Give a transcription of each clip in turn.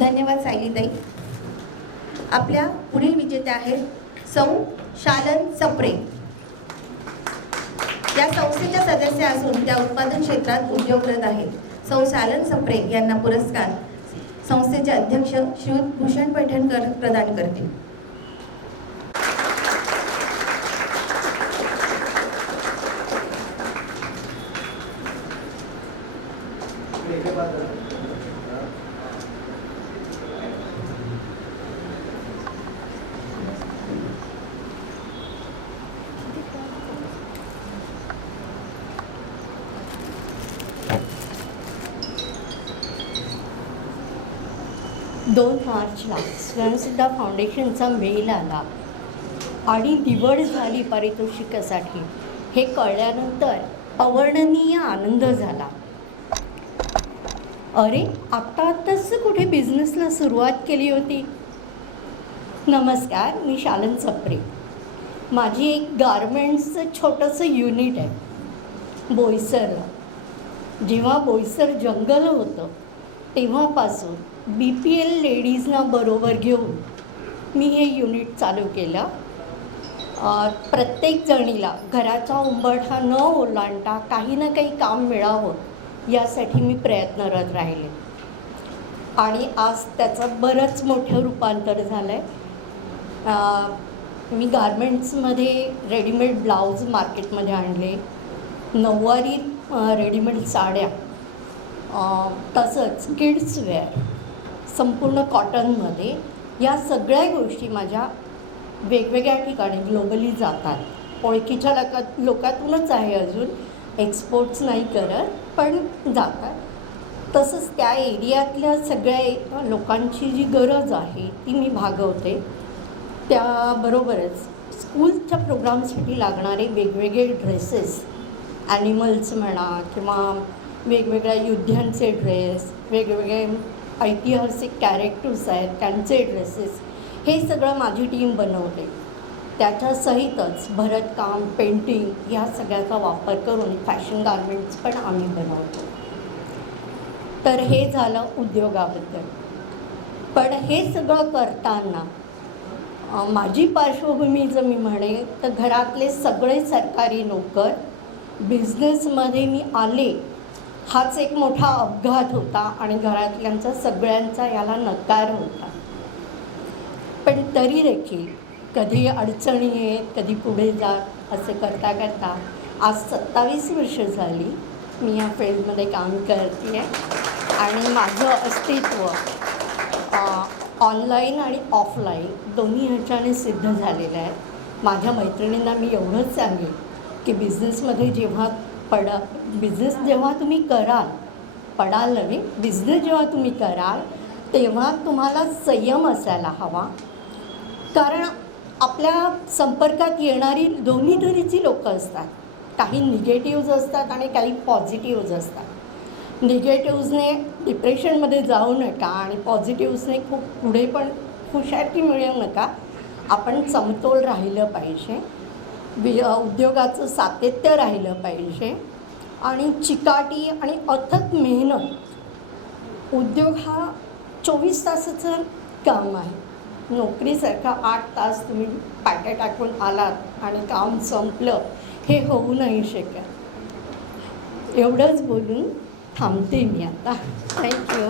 धन्यवाद सायलीताई. आपल्या पुढील विजेत्या आहेत सौ शालन सप्रे. या संस्थेच्या सदस्य असून त्या उत्पादन क्षेत्रात उद्योगरत आहेत. सौ शालन सप्रे यांना पुरस्कार संस्थेचे अध्यक्ष श्री भूषण पैठणकर प्रदान करतील. दोन मार्चला स्वयंसिद्धा फाउंडेशनचा मेल आला आणि निवड झाली पारितोषिकासाठी. हे कळल्यानंतर अवर्णनीय आनंद झाला. अरे आत्ताच कुठे बिझनेसला सुरुवात केली होती. नमस्कार, मी शालन सप्रे. माझी एक गारमेंट्सचं छोटंसं युनिट आहे बोईसरला. जेव्हा बोईसर जंगल होतं तेव्हापासून BPL लेडीजना बरोबर घेऊन मी हे युनिट चालू केलं. प्रत्येक जणीला घराचा उंबरठा न ओलांडता काही ना काही काम मिळावं यासाठी मी प्रयत्नरत राहिले आणि आज त्याचं बरंच मोठं रूपांतर झालं आहे. मी गारमेंट्समध्ये रेडीमेड ब्लाऊज मार्केटमध्ये आणले, नऊवारी रेडीमेड साड्या, तसंच किड्सवेअर संपूर्ण कॉटनमध्ये. या सगळ्या गोष्टी माझ्या वेगवेगळ्या ठिकाणी ग्लोबली जातात. ओळखीच्या लोकातूनच आहे, अजून एक्सपोर्ट्स नाही करत पण जातात. तसंच त्या एरियातल्या सगळ्या लोकांची जी गरज आहे ती मी भागवते. त्याबरोबरच स्कूलच्या प्रोग्रामसाठी लागणारे वेगवेगळे ड्रेसेस, ॲनिमल्स म्हणा किंवा वेगवेगळ्या युद्धांचे ड्रेस, वेगवेगळे ऐतिहासिक कॅरेक्टर्स आहेत त्यांचे ड्रेसेस, हे सगळं माझी टीम बनवते. त्याच्यासहितच भरतकाम, पेंटिंग या सगळ्याचा वापर करून फॅशन गारमेंट्स पण आम्ही बनवतो. तर हे झालं उद्योगाबद्दल. पण हे सगळं करताना माझी पार्श्वभूमी जर मी म्हणे तर घरातले सगळे सरकारी नोकर, बिझनेसमध्ये मी आले हाच एक मोठा अपघात होता आणि घरातल्यांचा सगळ्यांचा याला नकार होता. पण तरी देखील कधी अडचणी येत, कधी पुढे जात, असं करता करता आज 27 वर्ष झाली मी या फील्डमध्ये काम करते आहे आणि माझं अस्तित्व ऑनलाईन आणि ऑफलाईन दोन्ही ह्याच्याने सिद्ध झालेलं आहे. माझ्या मैत्रिणींना मी एवढंच सांगेन की बिझनेसमध्ये बिझनेस जेव्हा तुम्ही कराल, बिझनेस जेव्हा तुम्ही कराल तेव्हा तुम्हाला संयम असायला हवा. कारण आपल्या संपर्कात येणारी दोन्ही तऱ्हेची लोकं असतात. काही निगेटिव्हज असतात आणि काही पॉझिटिव्हज असतात. निगेटिव्हजने डिप्रेशनमध्ये जाऊ नका आणि पॉझिटिव्हजने खूप पुढे पण हुशारकी मिळवू नका. आपण समतोल राहिलं पाहिजे, उद्योगाचं सातत्य राहिलं पाहिजे आणि चिकाटी आणि अथक मेहनत. उद्योग हा 24 तासाचं काम आहे. नोकरीसारखा 8 तास तुम्ही पाट्या टाकून आलात आणि काम संपलं हे होऊ नाही शकत. एवढंच बोलून थांबते मी आता. थँक्यू.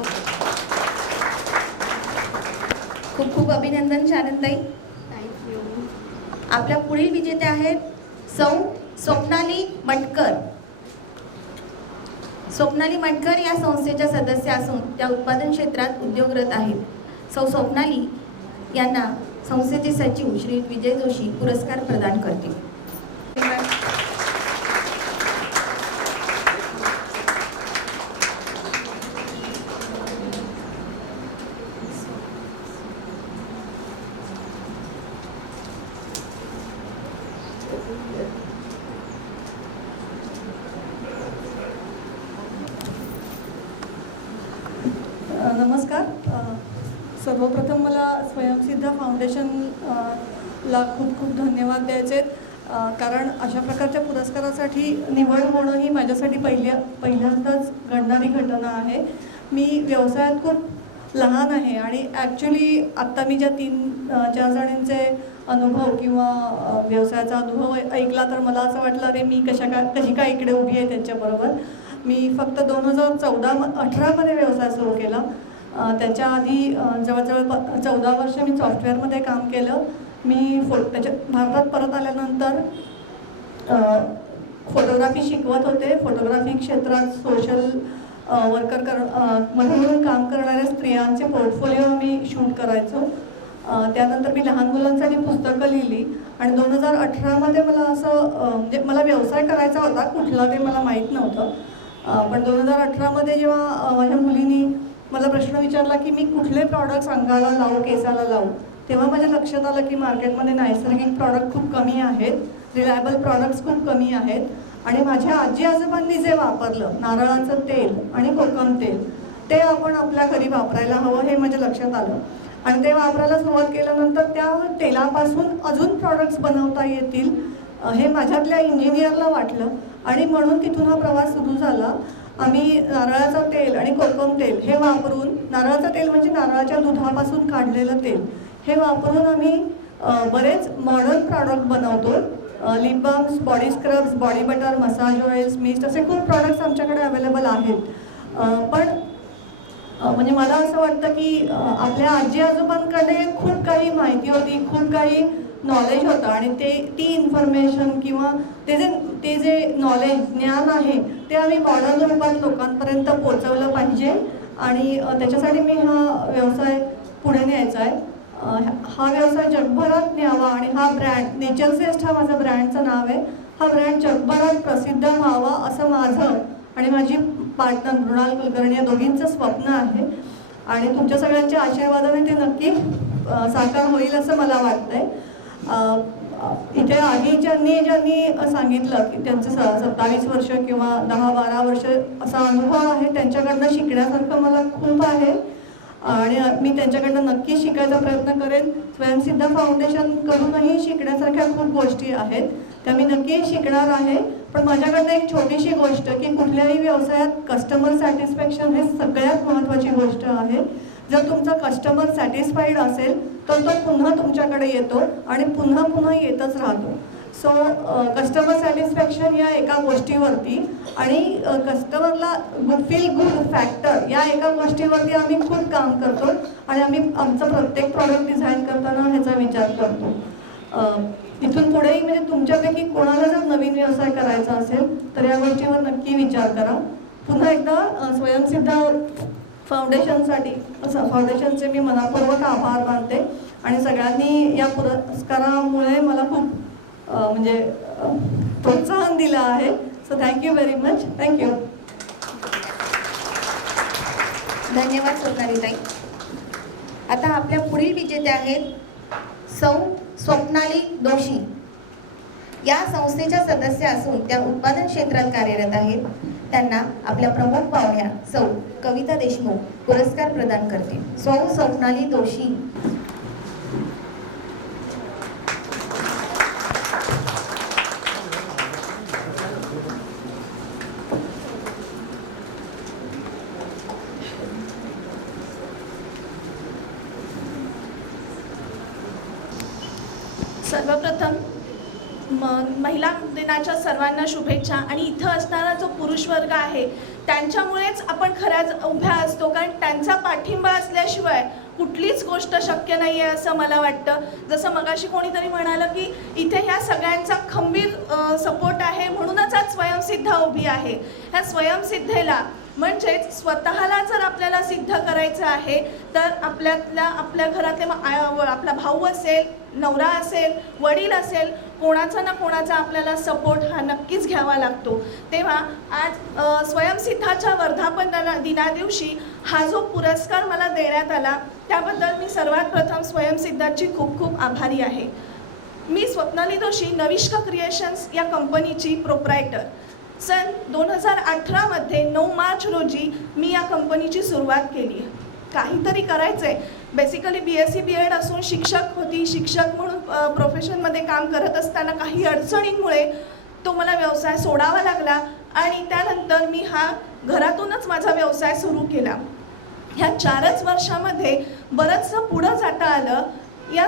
खूप खूप अभिनंदन शालनताई. थँक्यू. आपल्या पुढील विजेते आहेत सौ स्वप्नाली मटकर. स्वप्नाली मटकर या संस्थेच्या सदस्य असून त्या उत्पादन क्षेत्रात उद्योगरत आहेत. सौ स्वप्नाली यांना संस्थेचे सचिव श्री विजय जोशी पुरस्कार प्रदान करतील. नमस्कार. सर्वप्रथम मला स्वयंसिद्धा फाउंडेशनला खूप खूप धन्यवाद द्यायचे आहेत. कारण अशा प्रकारच्या पुरस्कारासाठी निवड होणं ही माझ्यासाठी पहिल्यांदाच घडणारी घटना आहे. मी व्यवसायात खूप लहान आहे आणि ॲक्च्युली आत्ता मी ज्या 3-4 जणींचे अनुभव किंवा व्यवसायाचा अनुभव ऐकला तर मला असं वाटलं अरे मी कशी काय इकडे उभी आहे त्यांच्याबरोबर. मी फक्त 2018मध्ये व्यवसाय सुरू केला. त्याच्या आधी जवळजवळ 14 वर्ष मी सॉफ्टवेअरमध्ये काम केलं. मी भारतात परत आल्यानंतर फोटोग्राफी शिकवत होते. फोटोग्राफी क्षेत्रात सोशल वर्कर म्हणून काम करणाऱ्या स्त्रियांचे पोर्टफोलिओ आम्ही शूट करायचो. त्यानंतर मी लहान मुलांसाठी पुस्तकं लिहिली आणि 2018मध्ये मला असं म्हणजे मला व्यवसाय करायचा होता कुठला ते मला माहीत नव्हतं. पण 2018मध्ये जेव्हा माझ्या मुलीनी मला प्रश्न विचारला की मी कुठले प्रॉडक्ट्स अंगाला लावू, केसाला लावू, तेव्हा माझ्या लक्षात आलं की मार्केटमध्ये नैसर्गिक प्रॉडक्ट खूप कमी आहेत, रिलायबल प्रॉडक्ट्स खूप कमी आहेत आणि माझ्या आजी आजोबांनी जे वापरलं नारळाचं तेल आणि कोकम तेल ते आपण आपल्या घरी वापरायला हवं हे माझ्या लक्षात आलं. आणि ते वापरायला सुरुवात केल्यानंतर त्या तेलापासून अजून प्रॉडक्ट्स बनवता येतील हे माझ्यातल्या इंजिनियरला वाटलं आणि म्हणून तिथून हा प्रवास सुरू झाला. आम्ही नारळाचं तेल आणि कोकम तेल हे वापरून, नारळाचं तेल म्हणजे नारळाच्या दुधापासून काढलेलं तेल, हे वापरून आम्ही बरेच मॉडर्न प्रॉडक्ट बनवतो. Lip balms, body scrubs, body butter, massage oils, mist असे खूप प्रॉडक्ट्स आमच्याकडे अवेलेबल आहेत. पण म्हणजे मला असं वाटतं की आपल्या आजी आजोबांकडे खूप काही माहिती होती, खूप काही नॉलेज होतं आणि ती इन्फॉर्मेशन किंवा ते जे नॉलेज, ज्ञान आहे ते आम्ही मॉडर्न रूपात लोकांपर्यंत पोहोचवलं पाहिजे आणि त्याच्यासाठी मी हा व्यवसाय पुढे न्यायचा आहे. हा व्यवसाय जगभरात न्यावा आणि हा ब्रँड नेचरझेस्ट हा माझा ब्रँडचं नाव आहे. हा ब्रँड जगभरात प्रसिद्ध व्हावा असं माझं आणि माझी पार्टनर मृणाल कुलकर्णी या दोघींचं स्वप्न आहे आणि तुमच्या सगळ्यांच्या आशीर्वादाने ते नक्की साकार होईल असं मला वाटतंय. इथे आधी ज्यांनी सांगितलं की त्यांचं 27 वर्ष किंवा 10-12 वर्ष असा अनुभव आहे, त्यांच्याकडनं शिकण्यासारखं मला खूप आहे आणि मी त्यांच्याकडनं नक्की शिकायचा प्रयत्न करेन. स्वयंसिद्ध फाउंडेशन करूनही शिकण्यासारख्या खूप गोष्टी आहेत त्या मी नक्की शिकणार आहे. पण माझ्याकडनं एक छोटीशी गोष्ट की कुठल्याही व्यवसायात कस्टमर सॅटिस्फॅक्शन हे सगळ्यात महत्त्वाची गोष्ट आहे. जर तुमचा कस्टमर सॅटिस्फाईड असेल तर तो पुन्हा तुमच्याकडे येतो आणि पुन्हा पुन्हा येतच राहतो. सो कस्टमर सॅटिस्फॅक्शन या एका गोष्टीवरती आणि कस्टमरला फील गुड फॅक्टर या एका गोष्टीवरती आम्ही खूप काम करतो आणि आम्ही आमचं प्रत्येक प्रॉडक्ट डिझाईन करताना ह्याचा विचार करतो. इथून पुढेही म्हणजे तुमच्यापैकी कोणाला जर नवीन व्यवसाय करायचा असेल तर या गोष्टीवर नक्की विचार करा. पुन्हा एकदा स्वयंसिद्ध फाउंडेशनचे मी मनापूर्वक आभार मानते आणि सगळ्यांनी या पुरस्कारामुळे मला खूप म्हणजे प्रोत्साहन दिलं आहे. So thank you very much. Thank you. धन्यवाद स्वप्नालीताई. आता आपल्या पुढील विजेत्या आहेत सौ स्वप्नाली दोशी. या संस्थेच्या सदस्य असून त्या उत्पादन क्षेत्रात कार्यरत आहेत. त्यांना आपल्या प्रमुख पाहुण्या सौ कविता देशमुख पुरस्कार प्रदान करतील. सौ स्वप्नाली दोशी. सर्वप्रथम महिला दिनाच्या सर्वांना शुभेच्छा. आणि इथं असणारा जो पुरुष वर्ग आहे त्यांच्यामुळेच आपण खऱ्याच उभ्या असतो, कारण त्यांचा पाठिंबा असल्याशिवाय कुठलीच गोष्ट शक्य नाही आहे असं मला वाटतं. जसं मगाशी कोणीतरी म्हणालं की इथे ह्या सगळ्यांचा खंबीर सपोर्ट आहे म्हणूनच आज स्वयंसिद्ध उभी आहे. ह्या स्वयंसिद्धेला म्हणजेच स्वतःला जर आपल्याला सिद्ध करायचं आहे तर आपल्या घरातले आपला भाऊ असेल, नवरा असेल, वडील असेल, कोणाचा ना कोणाचा आपल्याला सपोर्ट हा नक्कीच घ्यावा लागतो. तेव्हा आज स्वयंसिद्धाच्या वर्धापन दिनादिवशी हा जो पुरस्कार मला देण्यात आला त्याबद्दल मी सर्वात प्रथम स्वयंसिद्धाची खूप खूप आभारी आहे. मी स्वप्नाली दोशी नविष्का क्रिएशन्स या कंपनीची प्रोप्रायटर. सन 2018मध्ये 9 मार्च रोजी मी या कंपनीची सुरुवात केली. काहीतरी करायचं आहे. बेसिकली BSc B.Ed असून शिक्षक होती. शिक्षक म्हणून प्रोफेशनमध्ये काम करत असताना काही अडचणींमुळे तो मला व्यवसाय सोडावा लागला आणि त्यानंतर मी हा घरातूनच माझा व्यवसाय सुरू केला. ह्या 4च वर्षामध्ये बरंचसं पुढं जाता आलं. या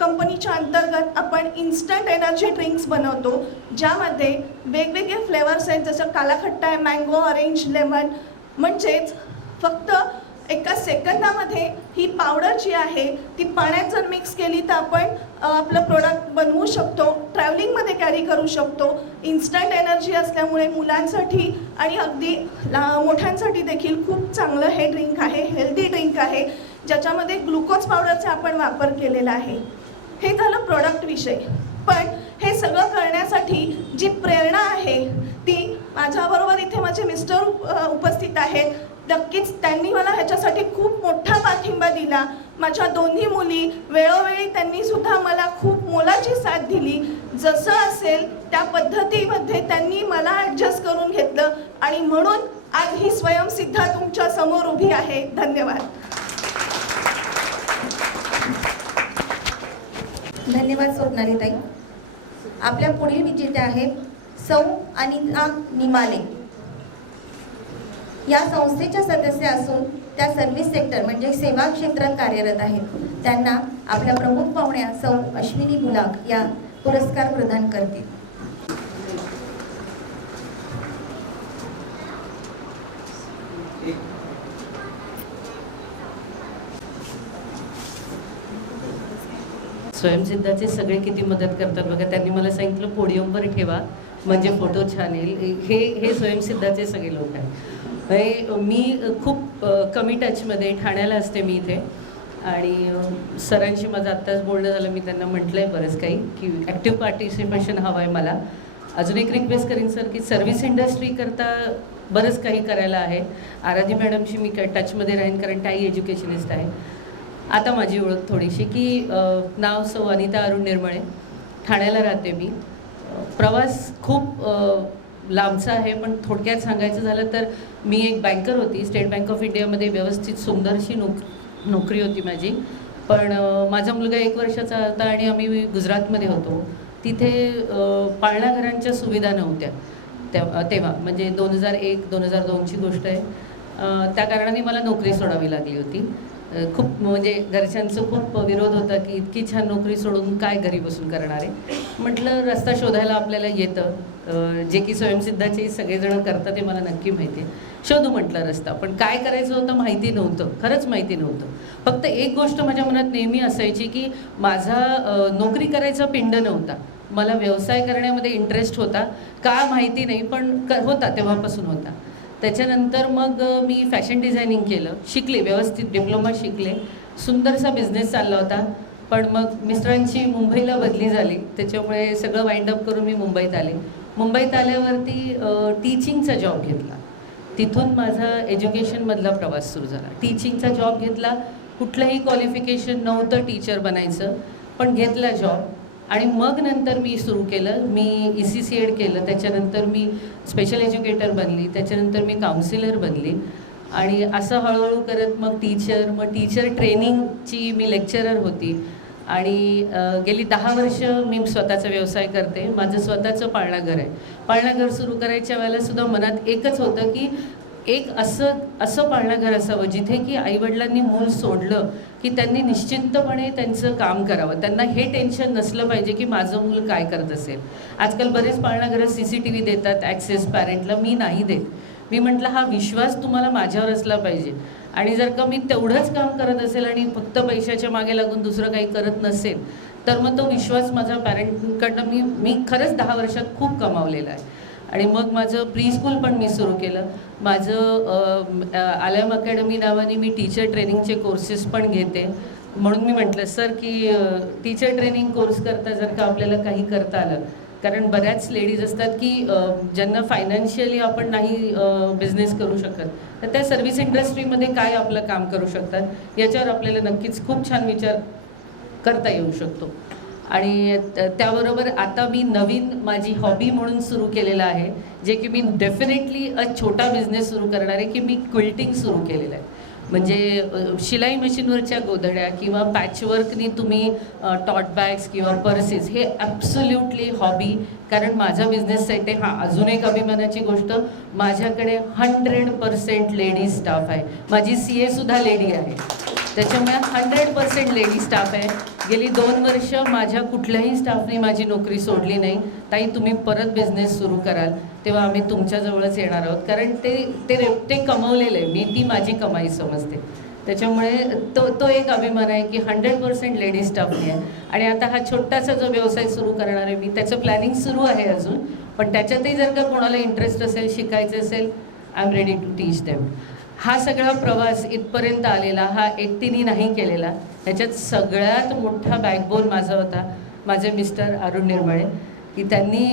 कंपनीच्या अंतर्गत आपण इन्स्टंट एनर्जी ड्रिंक्स बनवतो, ज्यामध्ये वेगवेगळे फ्लेवर्स आहेत, जसं काला खट्टा आहे, मँगो, ऑरेंज, लेमन. म्हणजेच फक्त एका सेकंदामध्ये ही पावडर जी आहे ती पाण्यात जर मिक्स केली तर आपण आपलं प्रोडक्ट बनवू शकतो, ट्रॅव्हलिंगमध्ये कॅरी करू शकतो. इन्स्टंट एनर्जी असल्यामुळे मुलांसाठी आणि अगदी मोठ्यांसाठी देखील खूप चांगलं हे ड्रिंक आहे, हेल्दी ड्रिंक आहे, ज्याच्यामध्ये ग्लुकोज पावडरचा आपण वापर केलेला आहे. हे झालं प्रोडक्टविषयी. पण हे सगळं करण्यासाठी जी प्रेरणा आहे ती माझ्याबरोबर इथे माझे मिस्टर उपस्थित आहेत. नक्कीच त्यांनी मला ह्याच्यासाठी खूप मोठा पाठिंबा दिला. माझ्या दोन्ही मुली वेळोवेळी त्यांनी सुद्धा मला खूप मोलाची साथ दिली. जसं असेल त्या पद्धतीमध्ये त्यांनी मला ॲडजस्ट करून घेतलं आणि म्हणून आज ही स्वयंसिद्धा तुमच्या समोर उभी आहे. धन्यवाद. धन्यवाद स्वप्नालीताई. आपल्या पुढील विजेत्या आहेत सौ अनिता निमाले. या संस्थेच्या सदस्य असून त्या सर्व्हिस सेक्टर म्हणजे सेवा क्षेत्रात कार्यरत आहेत. त्यांना आपल्या प्रमुख पाहुण्या सौ अश्विनी गुलाग या पुरस्कार प्रदान करतील. स्वयंसिद्धाचे सगळे किती मदत करतात बघा. त्यांनी मला सांगितलं पोडियमवर ठेवा म्हणजे फोटो छान येईल. हे स्वयंसिद्धाचे सगळे लोक आहेत. मी खूप कमी टचमध्ये ठाण्याला असते मी इथे, आणि सरांशी माझं आत्ताच बोलणं झालं. मी त्यांना म्हटलं आहे बरंच काही की ॲक्टिव्ह पार्टिसिपेशन हवं आहे मला. अजून एक रिक्वेस्ट करीन सर की सर्व्हिस इंडस्ट्रीकरता बरंच काही करायला आहे. आराधी मॅडमशी मी टचमध्ये राहीन कारण त्याही एज्युकेशनिस्ट आहे. आता माझी ओळख थोडीशी की नाव सौ अनिता अरुण निर्मळे, ठाण्याला राहते मी. प्रवास खूप लांबचा आहे, पण थोडक्यात सांगायचं झालं तर मी एक बँकर होती. स्टेट बँक ऑफ इंडियामध्ये व्यवस्थित सुंदरशी नोकरी होती माझी. पण माझा मुलगा 1 वर्षाचा होता आणि आम्ही गुजरातमध्ये होतो. तिथे पाळणाघरांच्या सुविधा नव्हत्या तेव्हा, म्हणजे 2001-2002ची गोष्ट आहे. त्या कारणाने मला नोकरी सोडावी लागली होती. खूप म्हणजे घरच्यांचं खूप विरोध होता की इतकी छान नोकरी सोडून काय घरी बसून करणार आहे. म्हटलं रस्ता शोधायला आपल्याला येतं, जे की स्वयंसिद्धाचे सगळेजण करतात ते मला नक्की माहिती आहे. शोधू म्हटलं रस्ता. पण काय करायचं होतं माहिती नव्हतं, खरंच माहिती नव्हतं. फक्त एक गोष्ट माझ्या मनात नेहमी असायची की माझा नोकरी करायचा पिंड नव्हता, मला व्यवसाय करण्यामध्ये इंटरेस्ट होता. का माहिती नाही, पण होता, तेव्हापासून होता. त्याच्यानंतर मग मी फॅशन डिझायनिंग केलं, शिकले, व्यवस्थित डिप्लोमा शिकले. सुंदरसा बिझनेस चालला होता. पण मग मिस्टरांची मुंबईला बदली झाली, त्याच्यामुळे सगळं वाइंड अप करून मी मुंबईत आले. मुंबईत आल्यावरती टीचिंगचा जॉब घेतला. तिथून माझा एज्युकेशनमधला प्रवास सुरू झाला. टीचिंगचा जॉब घेतला. कुठलंही क्वालिफिकेशन नव्हतं टीचर बनायचं, पण घेतला जॉब. आणि मग नंतर मी सुरू केलं, मी ECCED केलं. त्याच्यानंतर मी स्पेशल एज्युकेटर बनली. त्याच्यानंतर मी काउन्सिलर बनली. आणि असं हळूहळू करत मग टीचर ट्रेनिंगची मी लेक्चरर होती. आणि गेली 10 वर्ष मी स्वतःचा व्यवसाय करते. माझं स्वतःचं पाळणाघर आहे. पाळणाघर सुरू करायच्या वेळेला सुद्धा मनात एकच होतं की एक असं पाळणाघर असावं जिथे की आईवडिलांनी मूल सोडलं की त्यांनी निश्चितपणे त्यांचं काम करावं. त्यांना हे टेन्शन नसलं पाहिजे की माझं मूल काय करत असेल. आजकाल बरेच पाळणाघरं CCTV देतात ॲक्सेस पॅरेंटला, मी नाही देत. मी म्हटलं हा विश्वास तुम्हाला माझ्यावर असला पाहिजे. आणि जर का मी तेवढंच काम करत असेल आणि फक्त पैशाच्या मागे लागून दुसरं काही करत नसेल तर मग तो विश्वास माझ्या पॅरेंटकडनं मी खरंच 10 वर्षात खूप कमावलेला आहे. आणि मग माझं प्री स्कूल पण मी सुरू केलं. माझं आलम अकॅडमी नावाने मी टीचर ट्रेनिंगचे कोर्सेस पण घेते. म्हणून मी म्हटलं सर की टीचर ट्रेनिंग कोर्स करता जर का आपल्याला काही करता आलं, कारण बऱ्याच लेडीज असतात की ज्यांना फायनान्शियली आपण नाही बिझनेस करू शकत, तर त्या सर्व्हिस इंडस्ट्रीमध्ये काय आपलं काम करू शकतात याच्यावर आपल्याला नक्कीच खूप छान विचार करता येऊ शकतो. आणि त्याबरोबर आता मी नवीन माझी हॉबी म्हणून सुरू केलेलं आहे, जे की मी डेफिनेटली छोटा बिझनेस सुरू करणार आहे की मी क्विल्टिंग सुरू केलेलं आहे. म्हणजे शिलाई मशीनवरच्या गोधड्या किंवा पॅचवर्कनी तुम्ही टॉट बॅग्स किंवा पर्सेस, हे ॲब्सोल्युटली हॉबी. कारण माझा बिझनेस सेट आहे. हां, अजून एक अभिमानाची गोष्ट, माझ्याकडे 100% लेडीज स्टाफ आहे. माझी CA सुद्धा लेडी आहे, त्याच्यामुळे 100% लेडी स्टाफ आहे. गेली 2 वर्ष माझ्या कुठल्याही स्टाफने माझी नोकरी सोडली नाही. ताई, तुम्ही परत बिझनेस सुरू कराल तेव्हा आम्ही तुमच्याजवळच येणार आहोत, कारण ते कमवलेलं आहे. मी ती माझी कमाई समजते. त्याच्यामुळे तो एक अभिमान आहे की 100% लेडी स्टाफने आहे. आणि आता हा छोटासा जो व्यवसाय सुरू करणार आहे मी, त्याचं प्लॅनिंग सुरू आहे अजून, पण त्याच्यातही जर का कोणाला इंटरेस्ट असेल, शिकायचं असेल, I'm ready to teach them. हा सगळा प्रवास इथपर्यंत आलेला हा एकटीने नाही केलेला. ह्याच्यात सगळ्यात मोठा बॅकबोन माझा होता माझे मिस्टर अरुण निर्मळे, की त्यांनी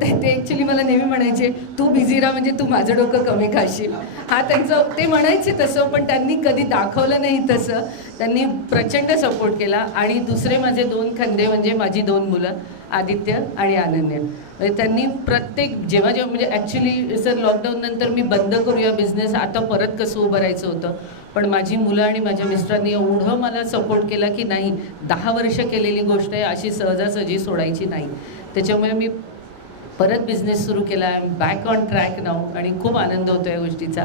ते ॲक्च्युली मला नेहमी म्हणायचे, तू बिझी राहा म्हणजे तू माझं डोकं कमी खाशील. हा त्यांचं, ते म्हणायचे तसं, पण त्यांनी कधी दाखवलं नाही तसं. त्यांनी प्रचंड सपोर्ट केला. आणि दुसरे माझे 2 खांदे म्हणजे माझी 2 मुलं, आदित्य आणि अनन्या. म्हणजे त्यांनी प्रत्येक जेव्हा म्हणजे ॲक्च्युली सर लॉकडाऊन नंतर मी बंद करूया बिझनेस, आता परत कसं उभं राहायचं होतं, पण माझी मुलं आणि माझ्या मिस्टरांनी एवढं मला सपोर्ट केला की नाही, 10 वर्ष केलेली गोष्ट आहे, अशी सहजासहजी सोडायची नाही. त्याच्यामुळे मी परत बिझनेस सुरू केला. I am back on track now आणि खूप आनंद होतो या गोष्टीचा.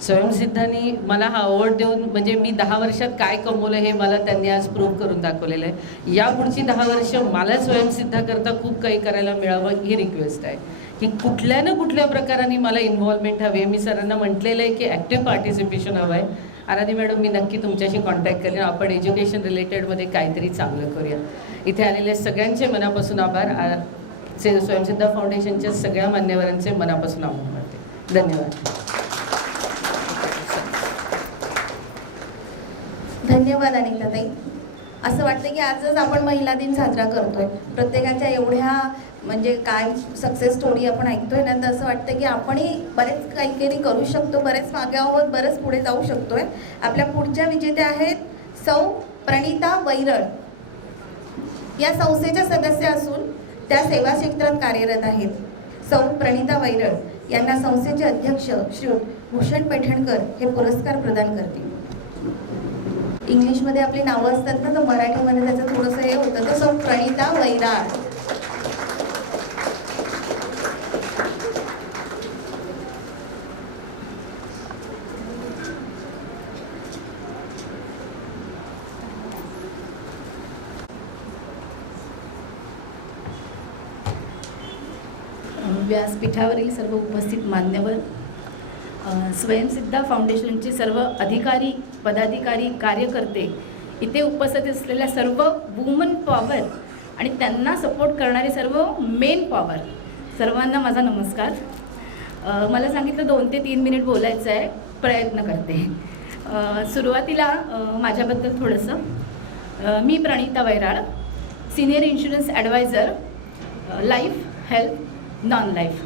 स्वयंसिद्धांनी मला हा अवॉर्ड देऊन, म्हणजे मी 10 वर्षात काय कमवलं हे मला त्यांनी आज प्रूव्ह करून दाखवलेलं आहे. यापुढची 10 वर्ष मला स्वयंसिद्धाकरता खूप काही करायला मिळावं ही रिक्वेस्ट आहे, की कुठल्या ना कुठल्या प्रकाराने मला इन्व्हॉल्वमेंट हवी आहे. मी सरांना म्हटलेलं आहे की ॲक्टिव्ह पार्टिसिपेशन हवं आहे. आराधी मॅडम, मी नक्की तुमच्याशी कॉन्टॅक्ट करेन, आपण एज्युकेशन रिलेटेडमध्ये काहीतरी चांगलं करूया. इथे आलेले सगळ्यांचे मनापासून आभार. स्वयंसिद्धा फाउंडेशनच्या सगळ्या मान्यवरांचे मनापासून आभार मानते. धन्यवाद. धन्यवाद अनिताताई. असं वाटतं की आजच आपण महिला दिन साजरा करतोय. प्रत्येकाच्या एवढ्या म्हणजे काय सक्सेस स्टोरी आपण ऐकतोय ना, तर असं वाटतं की आपणही बरेच काही करू शकतो, बरेच मागे आहोत, बरेच पुढे जाऊ शकतोय. आपल्या पुढच्या विजेत्या आहेत सौ प्रणिता वैरळ. या संस्थेच्या सदस्य असून त्या सेवा क्षेत्रात कार्यरत आहेत. सौ प्रणिता वैरळ यांना संस्थेचे अध्यक्ष श्री भूषण पैठणकर हे पुरस्कार प्रदान करतील. इंग्लिशमध्ये आपली नावं असतात ना, तर मराठीमध्ये त्याचं थोडंसं हे होतं. तर सौ प्रणिता वैराळ. व्यासपीठावरील सर्व उपस्थित मान्यवर, स्वयंसिद्धा फाउंडेशनचे सर्व अधिकारी, पदाधिकारी, कार्यकर्ते, इथे उपस्थित असलेल्या सर्व वुमन पॉवर आणि त्यांना सपोर्ट करणारे सर्व मेन पॉवर, सर्वांना माझा नमस्कार. मला सांगितलं 2 ते 3 मिनिट बोलायचं आहे, प्रयत्न करते. सुरुवातीला माझ्याबद्दल थोडंसं. मी Pranita Vairal, senior insurance advisor, life, health, non life.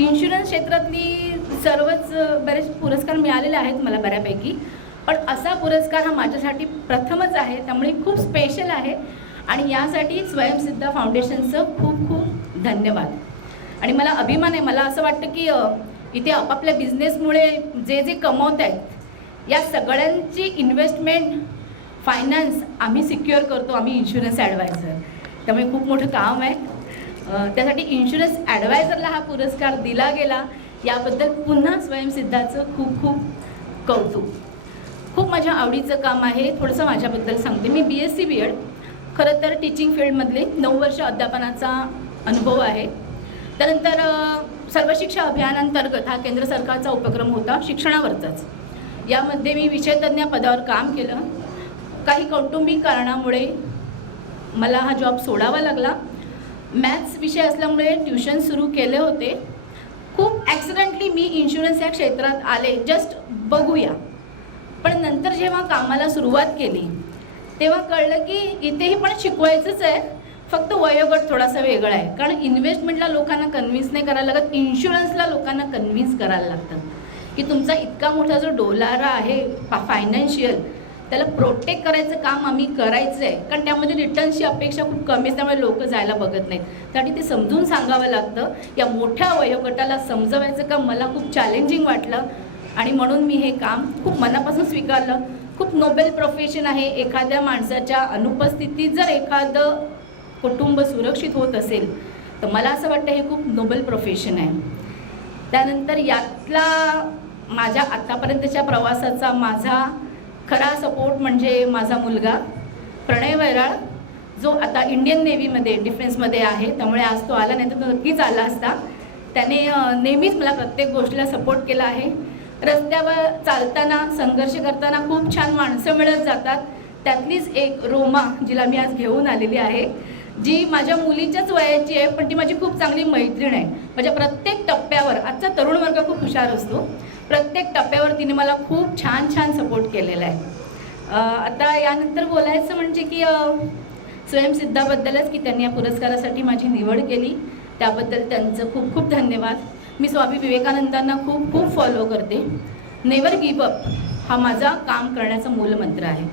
Insurance क्षेत्रातली सर्वच बरेच पुरस्कार मिळालेले आहेत मला बऱ्यापैकी, पण असा पुरस्कार हा माझ्यासाठी प्रथमच आहे, त्यामुळे खूप स्पेशल आहे. आणि यासाठी स्वयंसिद्धा फाउंडेशनचं खूप खूप धन्यवाद. आणि मला अभिमान आहे. मला असं वाटतं की इथे आपापल्या बिझनेसमुळे जे जे कमवत आहेत या सगळ्यांची इन्व्हेस्टमेंट, फायनान्स आम्ही सिक्युअर करतो, आम्ही इन्शुरन्स ॲडवायझर. त्यामुळे खूप मोठं काम आहे. त्यासाठी इन्शुरन्स ॲडवायझरला हा पुरस्कार दिला गेला, याबद्दल पुन्हा स्वयंसिद्धाचं खूप खूप कौतुक. खूप माझ्या आवडीचं काम आहे. थोडंसं माझ्याबद्दल सांगते. मी BSc B.Ed, खरं तर टीचिंग फील्डमधले 9 वर्ष अध्यापनाचा अनुभव आहे. त्यानंतर सर्व शिक्षा अभियानांतर्गत हा केंद्र सरकारचा उपक्रम होता शिक्षणावरचाच. यामध्ये मी विषयतज्ञ पदावर काम केलं. काही कौटुंबिक कारणामुळे मला हा जॉब सोडावा लागला. मॅथ्स विषय असल्यामुळे ट्युशन सुरू केले होते. खूप ॲक्सिडेंटली मी इन्शुरन्स या क्षेत्रात आले, जस्ट बघूया. पण नंतर जेव्हा कामाला सुरुवात केली तेव्हा कळलं की इथेही पण शिकवायचंच आहे, फक्त वयोगट थोडासा वेगळा आहे. कारण इन्व्हेस्टमेंटला लोकांना कन्व्हिन्स नाही करायला लागत, इन्शुरन्सला लोकांना कन्व्हिन्स करायला लागतं की तुमचा इतका मोठा जो डोलारा आहे फायनान्शियल, त्याला प्रोटेक्ट करायचं काम आम्ही करायचं आहे. कारण त्यामध्ये रिटर्न्सची अपेक्षा खूप कमी, त्यामुळे लोक जायला बघत नाहीत. त्यासाठी ते समजून सांगावं लागतं. या मोठ्या वयोगटाला समजवायचं काम मला खूप चॅलेंजिंग वाटलं आणि म्हणून मी हे काम खूप मनापासून स्वीकारलं. खूप नोबेल प्रोफेशन आहे. एखाद्या माणसाच्या अनुपस्थितीत जर एखादं कुटुंब सुरक्षित होत असेल तर मला असं वाटतं हे खूप नोबेल प्रोफेशन आहे. त्यानंतर यातला माझ्या आत्तापर्यंतच्या प्रवासाचा माझा खरा सपोर्ट म्हणजे माझा मुलगा प्रणय वैराळ, जो आता इंडियन नेव्हीमध्ये डिफेन्समध्ये आहे. त्यामुळे आज तो आला, नाही तर तो नक्कीच आला असता. त्याने नेहमीच मला प्रत्येक गोष्टीला सपोर्ट केला आहे. रस्त्यावर चालताना संघर्ष करताना खूप छान माणसं मिळत जातात. त्यातलीच एक रोमा, जिला मी आज घेऊन आलेली आहे, जी माझ्या मुलीच्याच वयाची आहे, पण ती माझी खूप चांगली मैत्रीण आहे. म्हणजे प्रत्येक टप्प्यावर, आजचा तरुण वर्ग खूप हुशार असतो, प्रत्येक टप्प्यावर तिने मला खूप छान छान सपोर्ट केलेला आहे. आता यानंतर बोलायचं म्हणजे की स्वयंसिद्धाबद्दलच, की त्यांनी या पुरस्कारासाठी माझी निवड केली, त्याबद्दल त्यांचं खूप खूप धन्यवाद. मी स्वामी विवेकानंदांना खूप खूप फॉलो करते. नेवर गिव्ह अप हा माझा काम करण्याचा मूलमंत्र आहे.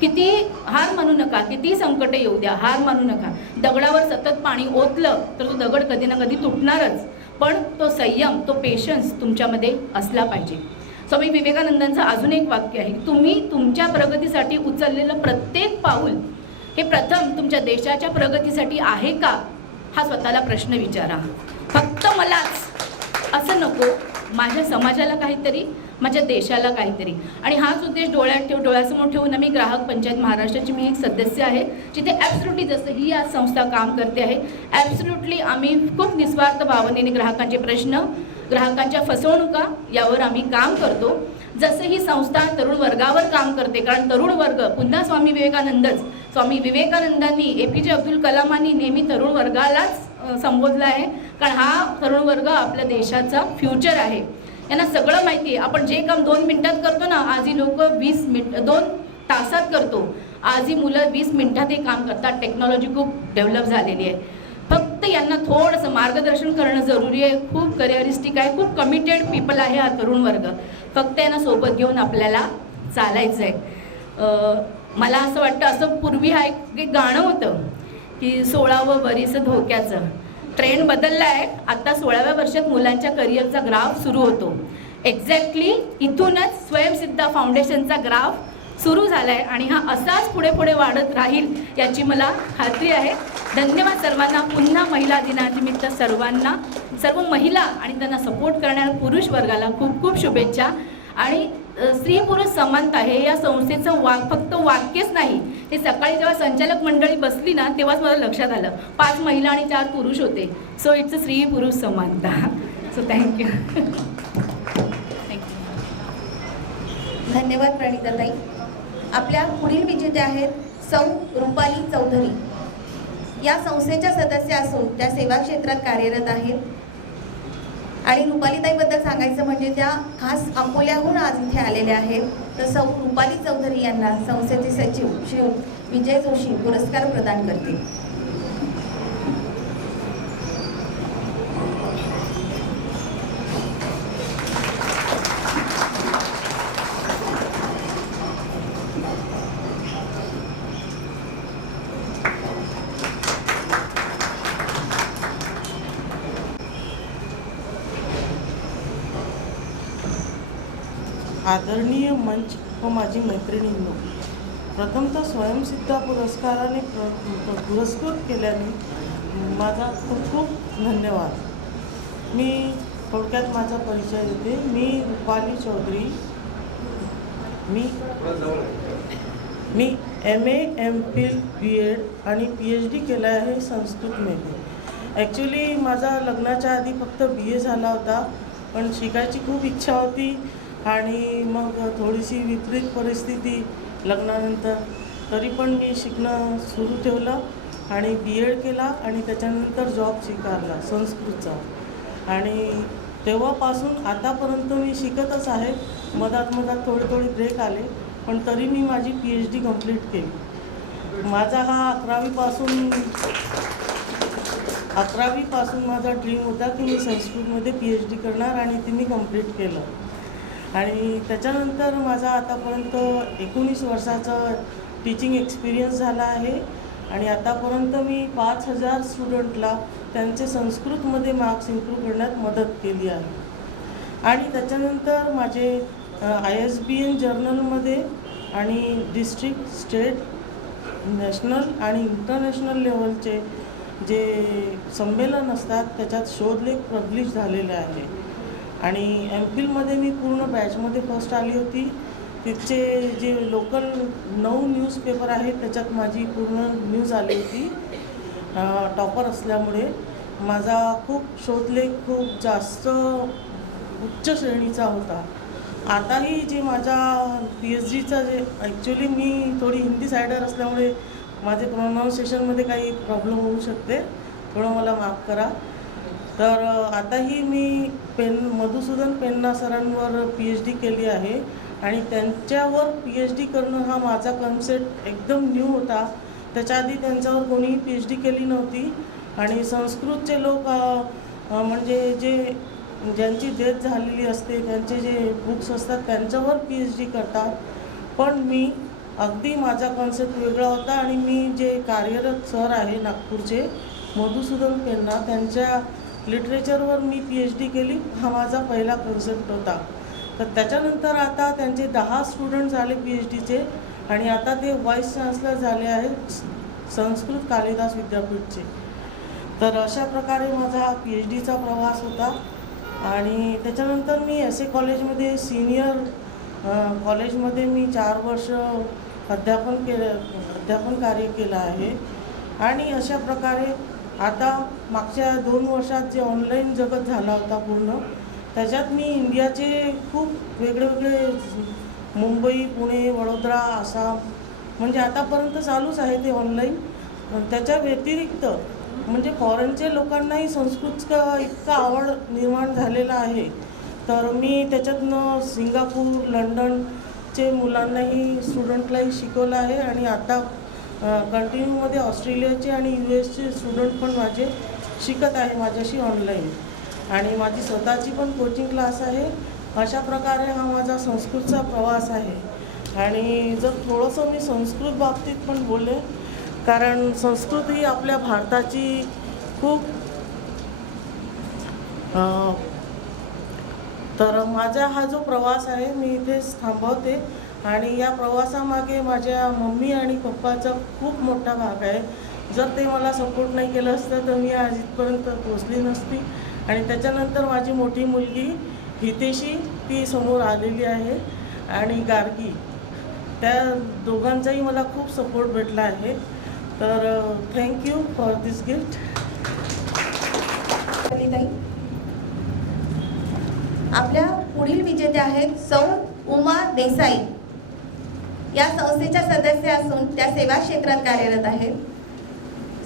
किती हार मानू नका, किती संकट येऊ द्या, हार मानू नका. दगडावर सतत पाणी ओतलं तर तो दगड कधी ना कधी तुटणारच, पण तो संयम, तो पेशन्स तुमच्यामध्ये असला पाहिजे. स्वामी विवेकानंदांचं अजून एक वाक्य आहे, तुम्ही तुमच्या प्रगतीसाठी उचललेलं प्रत्येक पाऊल हे प्रथम तुमच्या देशाच्या प्रगतीसाठी आहे का, हा स्वतःला प्रश्न विचारा. फक्त मलाच असं नको, माझ्या समाजाला काहीतरी, माझ्या देशाला काहीतरी. आणि हाच उद्देश डोळ्यासमोर ठेवून आम्ही ग्राहक पंचायत महाराष्ट्राची मी एक सदस्य आहे, जिथे ॲब्सोल्युटली जसं ही आज संस्था काम करते आहे, ॲब्सोल्युटली आम्ही खूप निस्वार्थ भावनेने ग्राहकांचे प्रश्न, ग्राहकांच्या फसवणुका यावर आम्ही काम करतो. जसं ही संस्था तरुण वर्गावर काम करते, कारण तरुण वर्ग पुन्हा स्वामी विवेकानंदच, स्वामी विवेकानंदांनी, APJ अब्दुल कलामांनी नेहमी तरुण वर्गालाच संबोधलं आहे, कारण हा तरुण वर्ग आपल्या देशाचा फ्युचर आहे. यांना सगळं माहिती आहे. आपण जे काम 2 मिनिटात करतो ना, आज ही लोक 2 तासात करतो. आज ही मुलं 20 मिनिटात हे काम करतात. टेक्नॉलॉजी खूप डेव्हलप झालेली आहे. फक्त यांना थोडंसं मार्गदर्शन करणं जरुरी आहे. खूप करिअरिस्टिक आहे, खूप कमिटेड पीपल आहे हा तरुण वर्ग. फक्त यांना सोबत घेऊन आपल्याला चालायचं आहे. मला असं वाटतं, असं पूर्वी हा एक गाणं होतं की 16वं वरीस धोक्याचं. ट्रेंड बदलला आहे. आता 16व्या वर्षात मुलांच्या करिअरचा ग्राफ सुरू होतो. एक्झॅक्टली इथूनच स्वयंसिद्धा फाउंडेशनचा ग्राफ सुरू झाला आहे आणि हा असाच पुढे पुढे वाढत राहील याची मला खात्री आहे. धन्यवाद सर्वांना. पुन्हा महिला दिनानिमित्त सर्वांना, सर्व महिला आणि त्यांना सपोर्ट करणाऱ्या पुरुष वर्गाला खूप खूप शुभेच्छा. आणि स्त्री पुरुष समानता हे या संस्थेचं फक्त वाक्यच नाही. हे सकाळी जेव्हा संचालक मंडळी बसली ना, तेव्हाच मला लक्षात आलं 5 महिला आणि 4 पुरुष होते. सो इट्स अ स्त्री पुरुष समानता. So thank you. धन्यवाद प्रणिताताई. आपल्या पुढील विजेते आहेत सौ रुपाली चौधरी. या संस्थेच्या सदस्य असून त्या सेवा क्षेत्रात कार्यरत आहेत. आणि रुपालीताईबद्दल सांगायचं म्हणजे त्या खास अकोल्याहून आज इथे आलेल्या आहेत. तर सौ रुपाली चौधरी यांना संस्थेचे सचिव श्री विजय जोशी पुरस्कार प्रदान करतील. आदरणीय मंच व माझी मैत्रिणींनो, प्रथमतः स्वयंसिद्धा पुरस्काराने पुरस्कृत केल्याने माझा खूप खूप धन्यवाद. मी थोडक्यात माझा परिचय देते. मी रुपाली चौधरी. मी MA, MPhil, BEd आणि PhD केलं आहे संस्कृतमध्ये. ॲक्च्युली माझा लग्नाच्या आधी फक्त BA झाला होता, पण शिकायची खूप इच्छा होती आणि मग थोडीशी विपरीत परिस्थिती लग्नानंतर, तरी पण मी शिकणं सुरू ठेवलं आणि BEd केला आणि त्याच्यानंतर जॉब स्वीकारला संस्कृतचा. आणि तेव्हापासून आतापर्यंत मी शिकतच आहे. मधात थोडे ब्रेक आले, पण तरी मी माझी PhD कंप्लीट केली. माझा हा 11वीपासून माझा ड्रीम होता की मी संस्कृतमध्ये PhD करणार आणि ती मी कंप्लीट केलं. आणि त्याच्यानंतर माझा आतापर्यंत 19 वर्षाचा टीचिंग एक्सपिरियन्स झाला आहे आणि आतापर्यंत मी 5000 स्टुडंटला त्यांचे संस्कृतमध्ये मार्क्स इम्प्रूव्ह करण्यात मदत केली आहे. आणि त्याच्यानंतर माझे ISBN जर्नलमध्ये आणि डिस्ट्रिक्ट, स्टेट, नॅशनल आणि इंटरनॅशनल लेवलचे जे संमेलन असतात त्याच्यात शोधलेख पब्लिश झालेले आहे. आणि MPhilमध्ये मी पूर्ण बॅचमध्ये फर्स्ट आली होती. तिथचे जे लोकल 9 न्यूजपेपर आहेत त्याच्यात माझी पूर्ण न्यूज आली होती. टॉपर असल्यामुळे माझा खूप शोधलेख खूप जास्त उच्च श्रेणीचा होता. आताही जे माझा PhDचा जे ॲक्च्युली मी थोडी हिंदी सायडर असल्यामुळे माझे प्रोनाऊन्सिएशनमध्ये काही प्रॉब्लेम होऊ शकते, थोडं मला माफ करा. तर आताही मी मधुसूदन पेन्ना सरांवर PhD केली आहे आणि त्यांच्यावर PhD करणं हा माझा कन्सेप्ट एकदम न्यू होता. त्याच्या आधी त्यांच्यावर कोणीही PhD केली नव्हती. आणि संस्कृतचे लोक म्हणजे ज्यांची डेथ झालेली असते त्यांचे जे बुक्स असतात त्यांच्यावर PhD करतात. पण मी अगदी माझा कॉन्सेप्ट वेगळा होता आणि मी जे कार्यरत सर आहे नागपूरचे मधुसूदन पेन्ना त्यांच्या लिटरेचरवर मी PhD केली. हा माझा पहिला कॉन्सेप्ट होता. तर त्याच्यानंतर आता त्यांचे 10 स्टुडंट झाले PhDचे आणि आता ते व्हाईस चान्सलर झाले आहेत संस्कृत कालिदास विद्यापीठचे. तर अशा प्रकारे माझा PhDचा प्रवास होता. आणि त्याच्यानंतर मी SA कॉलेजमध्ये सिनियर कॉलेजमध्ये मी 4 वर्ष अध्यापन कार्य केलं आहे. आणि अशा प्रकारे आता मागच्या 2 वर्षात जे ऑनलाईन जगत झाला होता पूर्ण, त्याच्यात मी इंडियाचे खूप वेगळे मुंबई, पुणे, वडोदरा, आसाम म्हणजे आतापर्यंत चालूच आहे ते ऑनलाईन. त्याच्या व्यतिरिक्त म्हणजे फॉरेनच्या लोकांनाही संस्कृतचा इतका आवड निर्माण झालेला आहे. तर मी त्याच्यातनं सिंगापूर, लंडनचे मुलांनाही स्टुडंटलाही शिकवलं आहे. आणि आता कंटिन्यूमध्ये ऑस्ट्रेलियाचे आणि US स्टुडंट पण माझे शिकत आहे माझ्याशी ऑनलाईन. आणि माझी स्वतःची पण कोचिंग क्लास आहे. अशा प्रकारे हा माझा संस्कृतचा प्रवास आहे. आणि जर थोडंसं मी संस्कृत बाबतीत पण बोलले, कारण संस्कृत ही आपल्या भारताची खूप तर माझा हा जो प्रवास आहे मी इथेच थांबवते. आणि या प्रवासामागे माझ्या मम्मी आणि पप्पाचा खूप मोठा भाग आहे. जर ते मला सपोर्ट नाही केलं असतं तर मी आज इथपर्यंत पोचली नसती. आणि त्याच्यानंतर माझी मोठी मुलगी हितेशी ती समोर आलेली आहे आणि गार्गी, त्या दोघांचाही मला खूप सपोर्ट भेटला आहे. तर थँक्यू फॉर दिस गिफ्ट. आपल्या पुढील विजेते आहेत सौ उमा देसाई. या संस्थेच्या सदस्य असून त्या सेवा क्षेत्रात कार्यरत आहेत.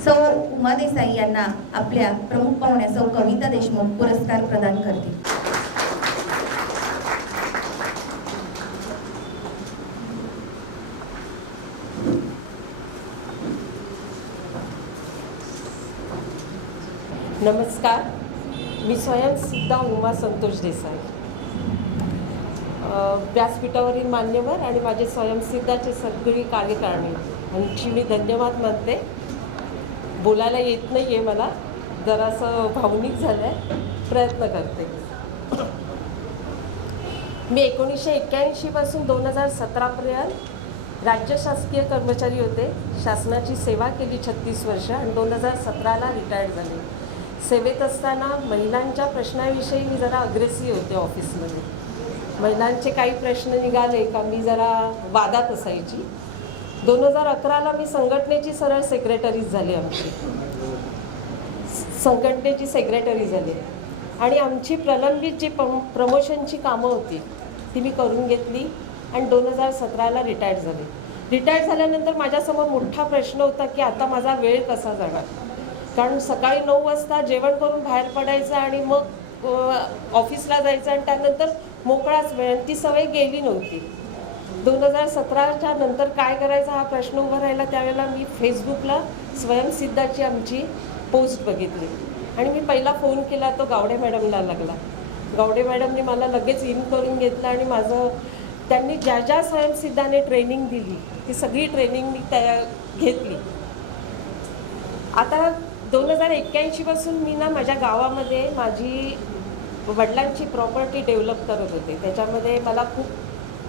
सौ उमा देसाई यांना आपल्या प्रमुख पाहुण्या सौ कविता देशमुख पुरस्कार प्रदान करतील. नमस्कार, मी स्वयंसिद्धा उमा संतोष देसाई. व्यासपीठावरील मान्यवर आणि माझे स्वयंसिद्धाचे सगळी कार्यकारिणी यांची मी धन्यवाद मानते. बोलायला येत नाही आहे मला, जरासं भावनिक झालं आहे, प्रयत्न करते. मी 1981 पासून 2017पर्यंत राज्य शासकीय कर्मचारी होते. शासनाची सेवा केली 36 वर्ष आणि 2017ला रिटायर्ड झाले. सेवेत असताना महिलांच्या प्रश्नाविषयी मी जरा अग्रेसिव्ह होते ऑफिसमध्ये. महिलांचे काही प्रश्न निघाले का मी जरा वादात असायची. 2011ला मी संघटनेची सरळ सेक्रेटरीच झाली. आमची संघटनेची सेक्रेटरी झाली आणि आमची प्रलंबित जी प्रमोशनची कामं होती ती मी करून घेतली आणि 2017ला रिटायर्ड झाले. रिटायर्ड झाल्यानंतर माझ्यासमोर मोठा प्रश्न होता की आता माझा वेळ कसा जाणार. कारण सकाळी 9 वाजता जेवण करून बाहेर पडायचं आणि मग ऑफिसला जायचं आणि त्यानंतर मोकळाच वेळ, ती सवय गेली नव्हती. 2017च्या नंतर काय करायचं हा प्रश्न उभा राहिला. त्यावेळेला मी फेसबुकला स्वयंसिद्धाची आमची पोस्ट बघितली आणि मी पहिला फोन केला तो गावडे मॅडमला लागला. गावडे मॅडमने मला लगेच इन करून घेतलं आणि त्यांनी ज्या ज्या स्वयंसिद्धाने ट्रेनिंग दिली ती सगळी ट्रेनिंग मी घेतली. आता 2081 पासून मी ना माझ्या गावामध्ये माझी वडिलांची प्रॉपर्टी डेव्हलप करत होते. त्याच्यामध्ये मला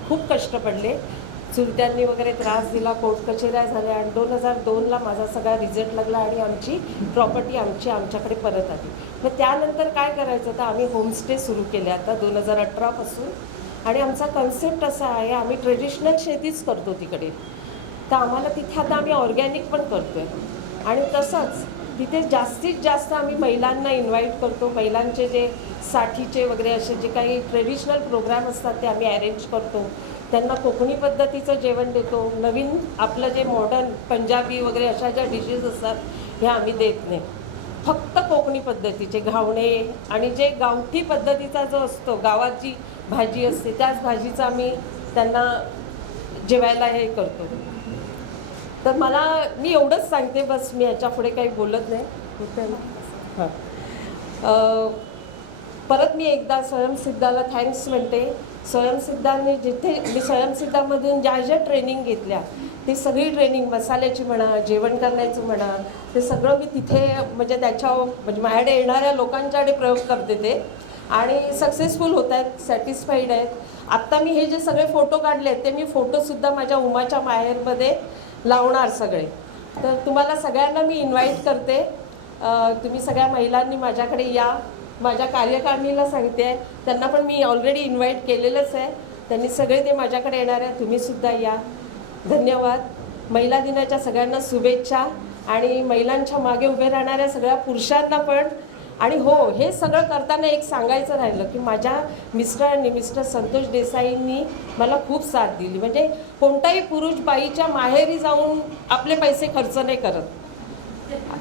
खूप कष्ट पडले. चुलत्यांनी वगैरे त्रास दिला, कोर्ट कचेऱ्या झाल्या आणि 2002ला माझा सगळा रिझल्ट लागला आणि आमची प्रॉपर्टी आमच्याकडे परत आली. मग त्यानंतर काय करायचं तर आम्ही होमस्टे सुरू केले आता 2018पासून. आणि आमचा कन्सेप्ट असा आहे, आम्ही ट्रेडिशनल शेतीच करतो तिकडे, तर आम्हाला तिथे आता आम्ही ऑर्गॅनिक पण करतो आहे. आणि तसंच तिथे जास्तीत जास्त आम्ही महिलांना इन्व्हाइट करतो. महिलांचे जे साठीचे वगैरे असे जे काही ट्रेडिशनल प्रोग्राम असतात ते आम्ही अरेंज करतो. त्यांना कोकणी पद्धतीचं जेवण देतो. नवीन आपलं जे मॉडर्न पंजाबी वगैरे अशा ज्या डिशेस असतात ह्या आम्ही देत नाही. फक्त कोकणी पद्धतीचे घावणे आणि जे गावठी पद्धतीचा जो असतो, गावात जी भाजी असते त्याच भाजीचं आम्ही त्यांना जेवायला हे करतो. तर मी एवढंच सांगते, बस मी याच्या पुढे काही बोलत नाही. हां, परत मी एकदा स्वयंसिद्धाला थँक्स म्हणते. स्वयंसिद्धांनी मी स्वयंसिद्धामधून ज्या ट्रेनिंग घेतल्या ती सगळी ट्रेनिंग मसाल्याची म्हणा, जेवण करण्याचं म्हणा, ते सगळं मी तिथे म्हणजे माझ्याकडे येणाऱ्या लोकांच्याकडे प्रयोग करते ते, आणि सक्सेसफुल होत आहेत, सॅटिस्फाईड आहेत. आत्ता मी हे जे सगळे फोटो काढले आहेत ते मी फोटोसुद्धा माझ्या उमाच्या माहेरमध्ये लावणार सगळे. तर तुम्हाला सगळ्यांना मी इन्व्हाइट करते. तुम्ही सगळ्या महिलांनी माझ्याकडे या. माझ्या कार्यकारिणीला सांगते, त्यांना पण मी ऑलरेडी इन्व्हाइट केलेलंच आहे. त्यांनी सगळे ते माझ्याकडे येणार आहे. तुम्हीसुद्धा या. धन्यवाद. महिला दिनाच्या सगळ्यांना शुभेच्छा. आणि महिलांच्या मागे उभे राहणाऱ्या सगळ्या पुरुषांना पण. आणि हो, हे सगळं करताना एक सांगायचं राहिलं की माझ्या मिस्टर संतोष देसाईंनी मला खूप साथ दिली. म्हणजे कोणताही पुरुष बाईच्या माहेरी जाऊन आपले पैसे खर्च नाही करत,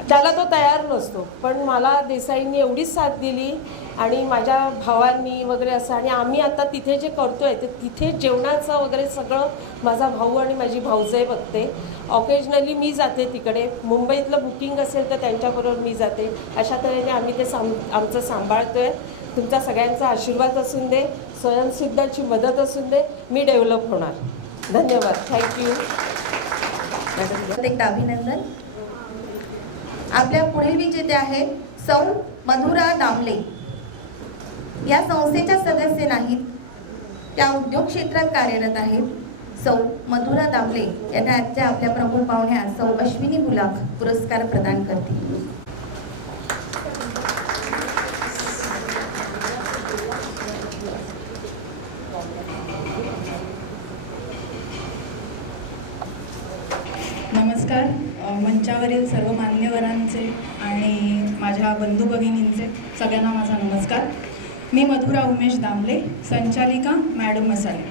त्याला तो तयार नसतो. पण मला देसाईंनी एवढीच साथ दिली आणि माझ्या भावांनी वगैरे असं. आणि आम्ही आता तिथे जे करतो आहे ते तिथे जेवणाचं वगैरे सगळं माझा भाऊ आणि माझी भाऊजाई बघते. ऑकेजनली मी जाते तिकडे. मुंबईतलं बुकिंग असेल तर त्यांच्याबरोबर मी जाते. अशा तऱ्हेने आम्ही ते आमचं सांभाळतो आहे. तुमचा सगळ्यांचा आशीर्वाद असून दे, स्वयंसिद्धाची मदत असून दे, मी डेव्हलप होणार. धन्यवाद. थँक्यू. एक अभिनंदन. आपल्या पुढील विजेते आहेत सौ मधुरा दामले. या संस्थेच्या सदस्य नाहीत, त्या उद्योग क्षेत्रात कार्यरत आहेत. सौ मधुरा दामले यांना आजच्या आपल्या प्रमुख पाहुण्या सौ अश्विनी गुलाब पुरस्कार प्रदान करतील. नमस्कार. मंचावरील सर्व मान्यवरांचे आणि माझ्या बंधू भगिनींचे सगळ्यांना माझा नमस्कार. मी मधुरा उमेश दामले, संचालिका मॅडम मसाले.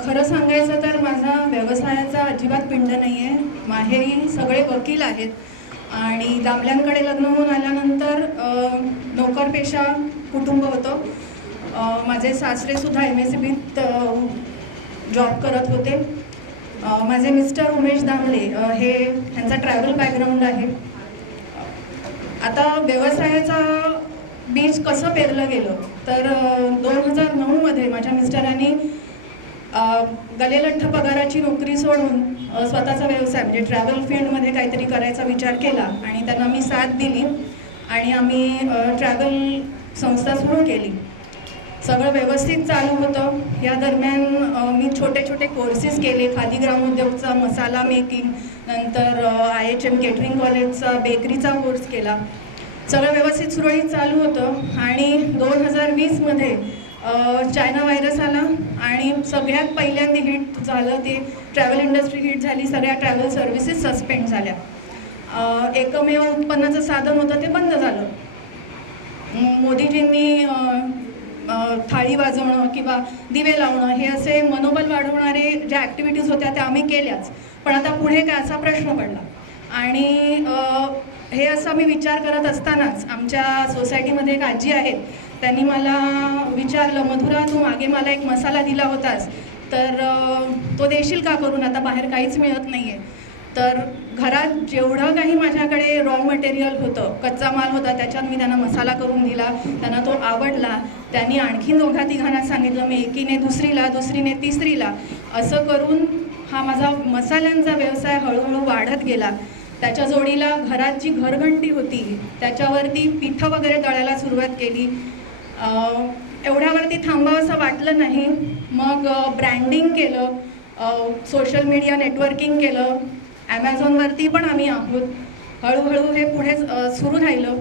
खरं सांगायचं तर माझा व्यवसायाचा अजिबात पिंड नाही आहे. माहेरी सगळे वकील आहेत आणि दामल्यांकडे लग्न होऊन आल्यानंतर नोकरपेशा कुटुंब होतं. माझे सासरेसुद्धा MSCBत जॉब करत होते. माझे मिस्टर उमेश दामले हे त्यांचा ट्रॅव्हल बॅकग्राऊंड आहे. आता व्यवसायाचा बीज कसं पेरलं गेलं तर 2009मध्ये माझ्या मिस्टरांनी गलेलठ्ठ पगाराची नोकरी सोडून स्वतःचा व्यवसाय म्हणजे ट्रॅव्हल फील्डमध्ये काहीतरी करायचा विचार केला आणि त्यांना मी साथ दिली आणि आम्ही ट्रॅव्हल संस्था सुरू केली. सगळं व्यवस्थित चालू होतं. या दरम्यान मी छोटे छोटे कोर्सेस केले. खादी ग्रामोद्योगचा मसाला मेकिंग, नंतर IHM केटरिंग कॉलेजचा बेकरीचा कोर्स केला. सगळं व्यवस्थित सुरळीत चालू होतं आणि 2020मध्ये चायना व्हायरस आला आणि सगळ्यात पहिल्यांदा हिट झालं ते ट्रॅव्हल इंडस्ट्री हिट झाली. सगळ्या ट्रॅव्हल सर्व्हिसेस सस्पेंड झाल्या. एकमेव उत्पन्नाचं साधन होतं ते बंद झालं. मोदीजींनी थाळी वाजवणं किंवा दिवे लावणं हे असे मनोबल वाढवणारे ज्या ॲक्टिव्हिटीज होत्या त्या आम्ही केल्याच. पण आता पुढे काय असा प्रश्न पडला आणि हे असं मी विचार करत असतानाच आमच्या सोसायटीमध्ये एक आजी आहेत. त्यांनी मला विचारलं, मधुरा तू मागे मला एक मसाला दिला होतास तर तो देशील का करून, आता बाहेर काहीच मिळत नाही आहे. तर घरात जेवढं काही माझ्याकडे रॉ मटेरियल होतं, कच्चा माल होता, त्याच्यात मी त्यांना मसाला करून दिला. त्यांना तो आवडला. त्यांनी आणखीन दोघा तिघांना सांगितलं. मी एकीने दुसरीला, दुसरीने तिसरीला, असं करून हा माझा मसाल्यांचा व्यवसाय हळूहळू वाढत गेला. त्याच्या जोडीला घरात जी घरघंटी होती त्याच्यावरती पिठं वगैरे दळायला सुरुवात केली. एवढ्यावरती थांबावंसं वाटलं नाही. मग ब्रँडिंग केलं, सोशल मीडिया नेटवर्किंग केलं, ॲमेझॉनवरती पण आम्ही आहोत. हळूहळू हे पुढे सुरू राहिलं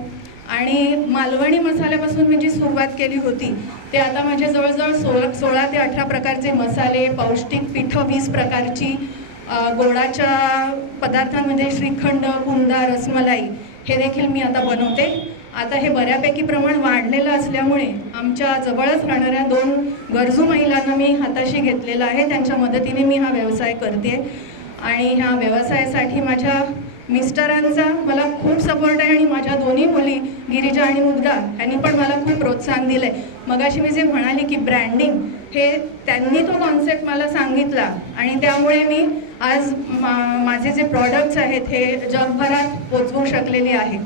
आणि मालवणी मसाल्यापासून मी जी सुरुवात केली होती ते आता माझे जवळजवळ 16 ते 18 प्रकारचे मसाले, पौष्टिक पिठं 20 प्रकारची, गोडाच्या पदार्थांमध्ये श्रीखंड, कुंदा, रसमलाई हे देखील मी आता बनवते. आता हे बऱ्यापैकी प्रमाण वाढलेलं असल्यामुळे आमच्या जवळच राहणाऱ्या 2 गरजू महिलांना मी हाताशी घेतलेलं आहे. त्यांच्या मदतीने मी हा व्यवसाय करते आणि ह्या व्यवसायासाठी माझ्या मिस्टरांचा मला खूप सपोर्ट आहे आणि माझ्या दोन्ही मुली गिरिजा आणि मुग्धा यांनी पण मला खूप प्रोत्साहन दिलं आहे. मगाशी मी जे म्हणाले की ब्रँडिंग, हे त्यांनी तो कॉन्सेप्ट मला सांगितला आणि त्यामुळे मी आज माझे जे प्रॉडक्ट्स आहेत हे जगभरात पोचवू शकलेले आहे.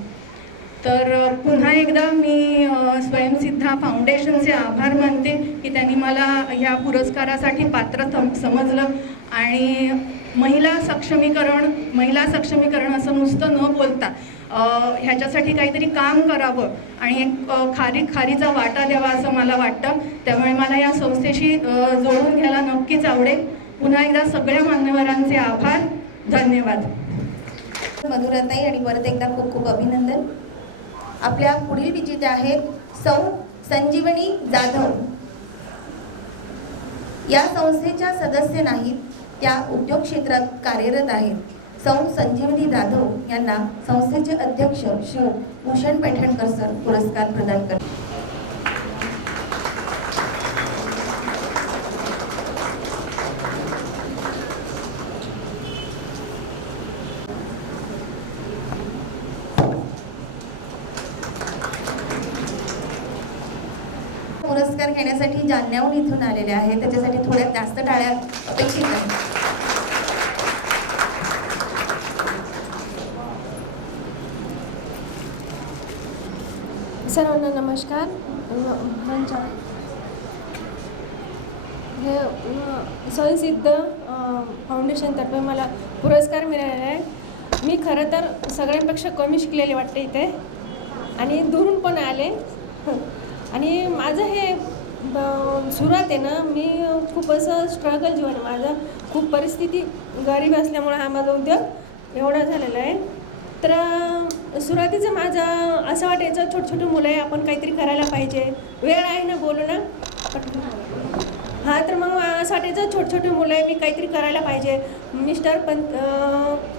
तर पुन्हा एकदा मी स्वयंसिद्धा फाउंडेशनचे आभार मानते की त्यांनी मला ह्या पुरस्कारासाठी पात्र समजलं आणि महिला सक्षमीकरण असं नुसतं न बोलता ह्याच्यासाठी काहीतरी काम करावं आणि एक खारीचा वाटा द्यावा असं मला वाटतं. त्यामुळे मला या संस्थेशी जोडून घ्यायला नक्कीच आवडेल. पुन्हा एकदा सगळ्या मान्यवरांचे आभार, धन्यवाद. मधुराताई आणि परत एकदा खूप खूप अभिनंदन. आपल्या पुढील विजेत्या आहेत सौ संजीवनी जाधव. या संस्थेच्या सदस्य नाहीत, त्या उद्योग क्षेत्रात कार्यरत आहेत. सौ संजीवनी जाधव यांना संस्थेचे अध्यक्ष श्री भूषण पैठणकर सर पुरस्कार प्रदान करतात. पुरस्कार घेण्यासाठी जालन्याहून इथून आलेले आहेत, त्याच्यासाठी थोड्या जास्त टाळ्या अपेक्षित आहेत. सर्वांना नमस्कार. हे स्वयंसिद्ध फाउंडेशनतर्फे मला पुरस्कार मिळालेला आहे. मी खरं तर सगळ्यांपेक्षा कमी शिकलेले वाटते इथे आणि दुरून पण आले आणि माझं हे सुरुवात आहे ना, मी खूप असं स्ट्रगल जीवन आहे माझं. खूप परिस्थिती गरीब असल्यामुळे हा माझा उद्योग एवढा झालेला आहे. तर सुरुवातीचं माझं असं वाटायचं छोटे छोटे मुलं आहे, आपण काहीतरी करायला पाहिजे, वेळ आहे ना बोलू ना. हां, तर मग असं वाटायचं छोटे छोटे मुलं आहे, मी काहीतरी करायला पाहिजे. मिस्टर पण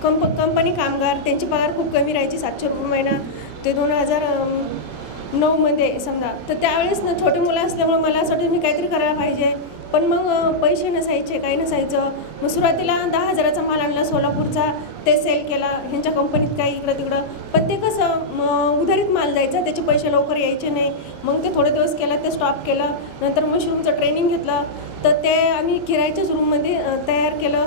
कंपनी कामगार, त्यांची पगार खूप कमी राहायची, 700 रुपये महिना. ते 2009मध्ये समजा. तर त्यावेळेस ना छोटे मुलं असल्यामुळे मला असं वाटतं मी काहीतरी करायला पाहिजे. पण मग पैसे नसायचे, काही नसायचं. मग सुरुवातीला 10,000चा माल आणला सोलापूरचा, ते सेल केला ह्यांच्या कंपनीत, काही इकडं तिकडं. पण ते कसं उधारीत माल जायचा, त्याचे पैसे लवकर यायचे नाही. मग ते थोडे दिवस केलं, ते स्टॉप केलं. नंतर मशरूमचं ट्रेनिंग घेतलं, तर ते आम्ही किरायाच्याच रूममध्ये तयार केलं.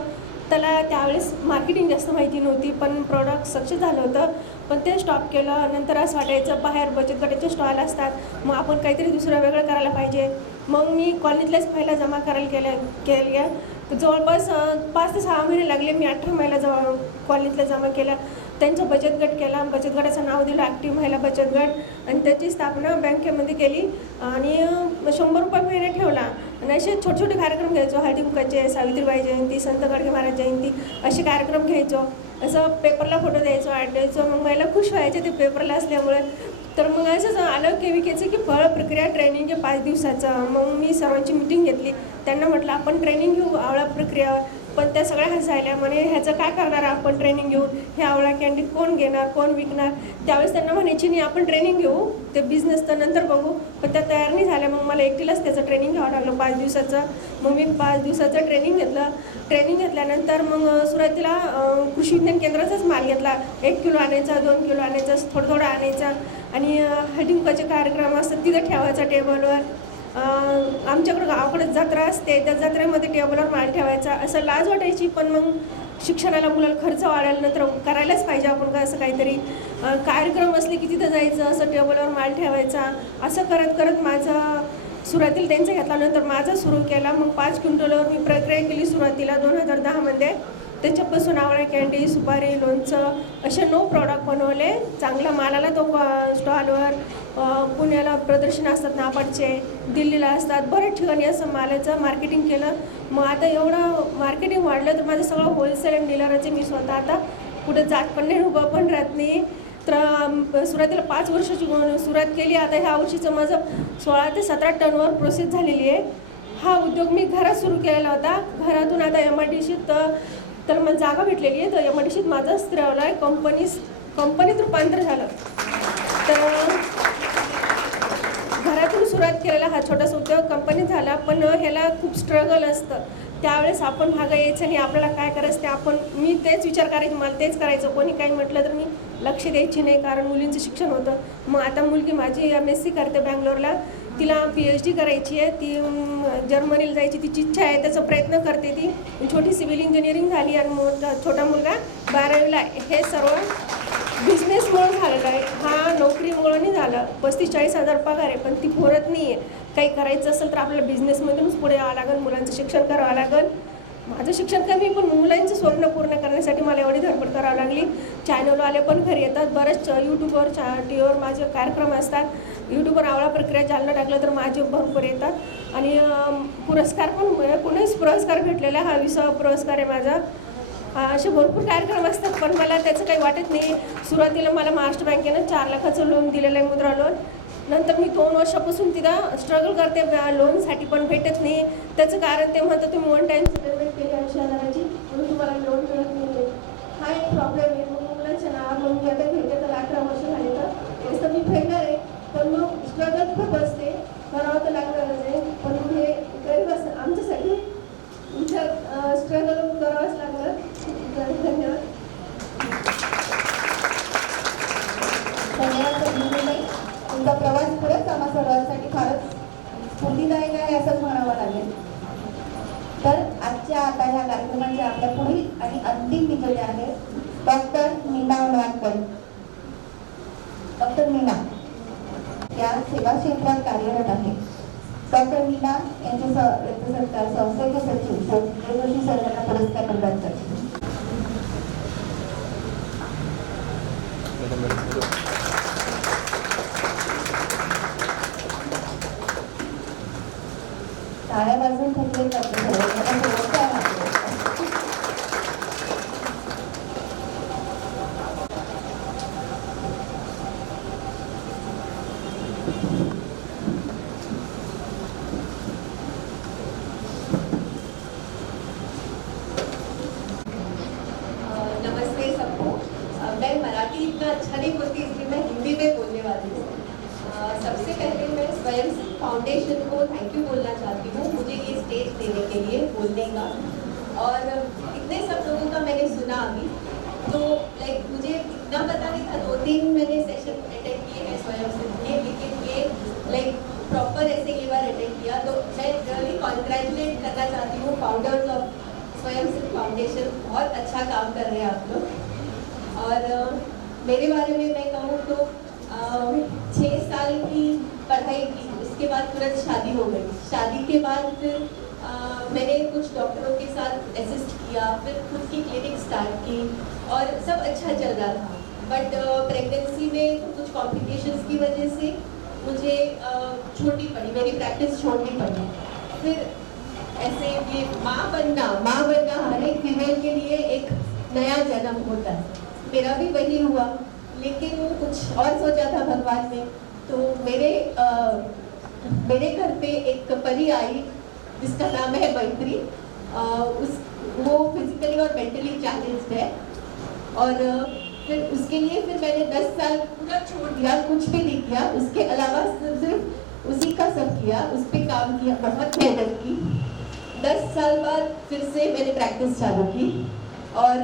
त्याला त्यावेळेस मार्केटिंग जास्त माहिती नव्हती, पण प्रॉडक्ट सक्सेस झालं होतं. पण ते स्टॉप केलं. नंतर असं वाटायचं बाहेर बचत गटाचे स्टॉल असतात, मग आपण काहीतरी दुसरं वेगळं करायला पाहिजे. मग मी कॉलनीतल्याच महिला जमा करायला केल्या. जवळपास 5 ते 6 महिने लागले. मी 18 महिला कॉलनीतल्या जमा केल्या. त्यांचा बचत गट केला. बचत गटाचं नाव दिलं ॲक्टिव्ह महिला बचत गट आणि त्याची स्थापना बँकेमध्ये केली आणि 100 रुपये महिना ठेवला. आणि असे छोटे छोटे कार्यक्रम घ्यायचो, हळदी कुंकाचे, सावित्रीबाई जयंती, संत गाडगे महाराज जयंती, असे कार्यक्रम घ्यायचो. असं पेपरला फोटो द्यायचो, ॲड द्यायचो. मग महिला खुश व्हायचे ते पेपरला असल्यामुळे. तर मग असंच आलं केविकेचं की फळ प्रक्रिया ट्रेनिंग आहे 5 दिवसाचं. मग मी सर्वांची मिटिंग घेतली. त्यांना म्हटलं आपण ट्रेनिंग घेऊ आवळा प्रक्रियावर. पण त्या सगळ्या हसायल्या, म्हणे ह्याचं काय करणार आपण ट्रेनिंग घेऊन, हे आवळा कॅन्डी कोण घेणार, कोण विकणार. त्यावेळेस त्यांना म्हणायची नाही आपण ट्रेनिंग घेऊ, ते बिझनेस तर नंतर बघू. पण त्या तयार नाही झाल्या. मग मला एकटीलाच त्याचं ट्रेनिंग घ्यावं लागलं 5 दिवसाचं. मग मी 5 दिवसाचं ट्रेनिंग घेतलं. ट्रेनिंग घेतल्यानंतर मग सुरुवातीला कृषी विज्ञान केंद्राचाच माल घेतला. 1 किलो आणायचा, 2 किलो आणायचा, थोडं थोडं आणायचा आणि हळदी कुंकाचे कार्यक्रम असतात तिथं ठेवायचा टेबलवर. आमच्याकडं गावाकडं जत्रा असते, त्या जत्रेमध्ये टेबलवर माल ठेवायचा. असं लाज वाटायची, पण मग शिक्षणाला मुलाला खर्च वाढायला नंतर करायलाच पाहिजे आपण का असं काहीतरी. कार्यक्रम असले की तिथं जायचं, असं टेबलवर माल ठेवायचा. असं करत करत माझा सुरुवातीला त्यांचा घेतला, नंतर माझा सुरू केला. मग 5 क्विंटलवर मी प्रक्रिया केली सुरुवातीला 2010मध्ये. त्याच्यापासून आवळा कँडी, सुपारी, लोणचं असे 9 प्रॉडक्ट बनवले. चांगला मालाला तो स्टॉलवर पुण्याला प्रदर्शन असतात नाबार्डचे, दिल्लीला असतात, बऱ्याच ठिकाणी असं मालाचं मार्केटिंग केलं. मग आता एवढं मार्केटिंग वाढलं तर माझं सगळं होलसेल आणि डीलरचे मी स्वतः आता कुठे जात पण नाही, उभं पण राहत नाही. तर सुरुवातीला 5 वर्षाची सुरुवात केली. आता ह्या वर्षीचं माझं 16 ते 17 टनवर प्रोसेस झालेली आहे. हा उद्योग मी घरात सुरू केलेला होता. घरातून आता MIDCत तर मला जागा भेटलेली आहे, तर MIDCत माझं स्त्रेवला आहे, कंपनीत रूपांतर झालं. तर घरातून सुरुवात केलेला हा छोटासा उद्योग कंपनीत झाला, पण ह्याला खूप स्ट्रगल असतं. त्यावेळेस आपण मागं यायचं आणि आपल्याला काय करायचं ते मी तेच विचार करायचे, मला तेच करायचं. कोणी काही म्हटलं तर मी लक्ष द्यायची नाही, कारण मुलींचं शिक्षण होतं. मग आता मुलगी माझी MSc करते बँगलोरला, तिला PhD करायची आहे, ती जर्मनीला जायची तिची इच्छा आहे, त्याचा प्रयत्न करते ती. छोटी सिव्हिल इंजिनिअरिंग झाली आणि छोटा मुलगा 12वीला आहे. हे सर्व बिझनेसमुळं झालेलं आहे. हा नोकरीमुळं नाही झालं. 35-40 हजार पगार आहे, पण ती पुरत नाही आहे. काही करायचं असेल तर आपल्याला बिझनेसमधूनच पुढे यावं लागेल, मुलांचं शिक्षण करावं लागेल. माझं शिक्षण कमी, पण मुलांचं स्वप्न पूर्ण करण्यासाठी मला एवढी धडपड करावी लागली. चॅनलवाले पण घरी येतात, बरेच यूट्यूबवर टीव्हीवर माझे कार्यक्रम असतात. यूट्यूबवर आवळा प्रक्रिया जालना टाकलं तर माझे भरपूर येतात. आणि पुरस्कार पण कुणीच पुरस्कार भेटलेला, हा 20वा पुरस्कार आहे माझा. असे भरपूर कार्यक्रम असतात, पण मला त्याचं काही वाटत नाही. सुरुवातीला मला महाराष्ट्र बँकेनं 4 लाखाचं लोन दिलेलं आहे, मुद्रा लोन. नंतर मी 2 वर्षापासून तिथं स्ट्रगल करते, लोनसाठी पण भेटत नाही. त्याचं कारण ते म्हणतात तुम्ही 1 टाईम सेटलमेंट केली 80,000ची म्हणून तुम्हाला लोन मिळत नाही. हा एक प्रॉब्लेम आहे. मग मुलांच्या नावावर लोन घेता घेते तर 18 वर्ष झाले तर तसं मी फेडणार आहे, पण मग स्ट्रगल खूप असते, करावं तर लागणारच आहे. पण हे गरीब असतं आमच्यासाठी स्ट्रगल करावंच लागलं. धन्यवाद. धन्यवाद. तुमचा प्रवास खरंच आम्हा सर्वांसाठी फारच स्फूर्तिदायक आहे असंच म्हणावं लागेल. तर आजच्या आता ह्या कार्यक्रमाच्या आपल्या पुढील आणि अंतिम विजेते आहेत डॉक्टर मीना उलवाणकर. डॉक्टर मीना या सेवा क्षेत्रात कार्यरत आहे. डॉक्टर मीना यांचे सत्कार संस्थेचे सचिव जोशी सर यांना पुरस्कार प्रदान करते. टाळ्या वाजवून थकले जाते. नमस्ते सबको. मैं मराठी इतना अच्छा नहीं बोलती, इसलिए मैं हिंदी में बोलने वाली हूँ. सबसे पहले मैं स्वयं फाउंडेशन को थैंक यू बोलना चाहती हूँ, मुझे ये स्टेज देने के लिए बोलने का. और इतने सब लोगों का मैंने सुना अभी, तो मुझे इतना पता नहीं था. 2-3 मैंने सेशन अटेंड किए हैं स्वयं से के, लेकिन ये प्रॉपर ऐसे ये बार अटेंड किया. तो मैं रियली कॉन्ग्रेचुलेट करना चाहती हूँ फाउंडर्स ऑफ स्वयं सिद्ध फाउंडेशन. बहुत अच्छा काम कर रहे हैं आप लोग. और मेरे बारे में मैं कहूँ तो 6 साल की पढ़ाई की, उसके बाद तुरंत शादी हो गई. शादी के बाद फिर मैंने कुछ डॉक्टरों के साथ असिस्ट किया, फिर खुद की क्लिनिक स्टार्ट की और सब अच्छा चल रहा था. बट प्रेगनेंसी में कुछ कॉम्प्लिकेशंस की वजह से मुझे छोड़नी पड़ी, मेरी प्रैक्टिस छोड़नी पड़ी. फिर ऐसे ये माँ बनना हर एक फीमेल के लिए एक नया जन्म होता है. मेरा भी वही हुआ, लेकिन कुछ और सोचा था भगवान ने. तो मेरे घर पे एक परी आई जिसका नाम है मैत्री. वो फिजिकली और मेंटली चैलेंज्ड है. और फिर उसके लिए फिर मैंने 10 साल पूरा छोड़ दिया, कुछ भी नहीं किया. उसके अलावा सिर्फ उसी का सब किया, उस पर काम किया, बहुत मेहनत की. 10 साल बाद फिर से मैंने प्रैक्टिस चालू की और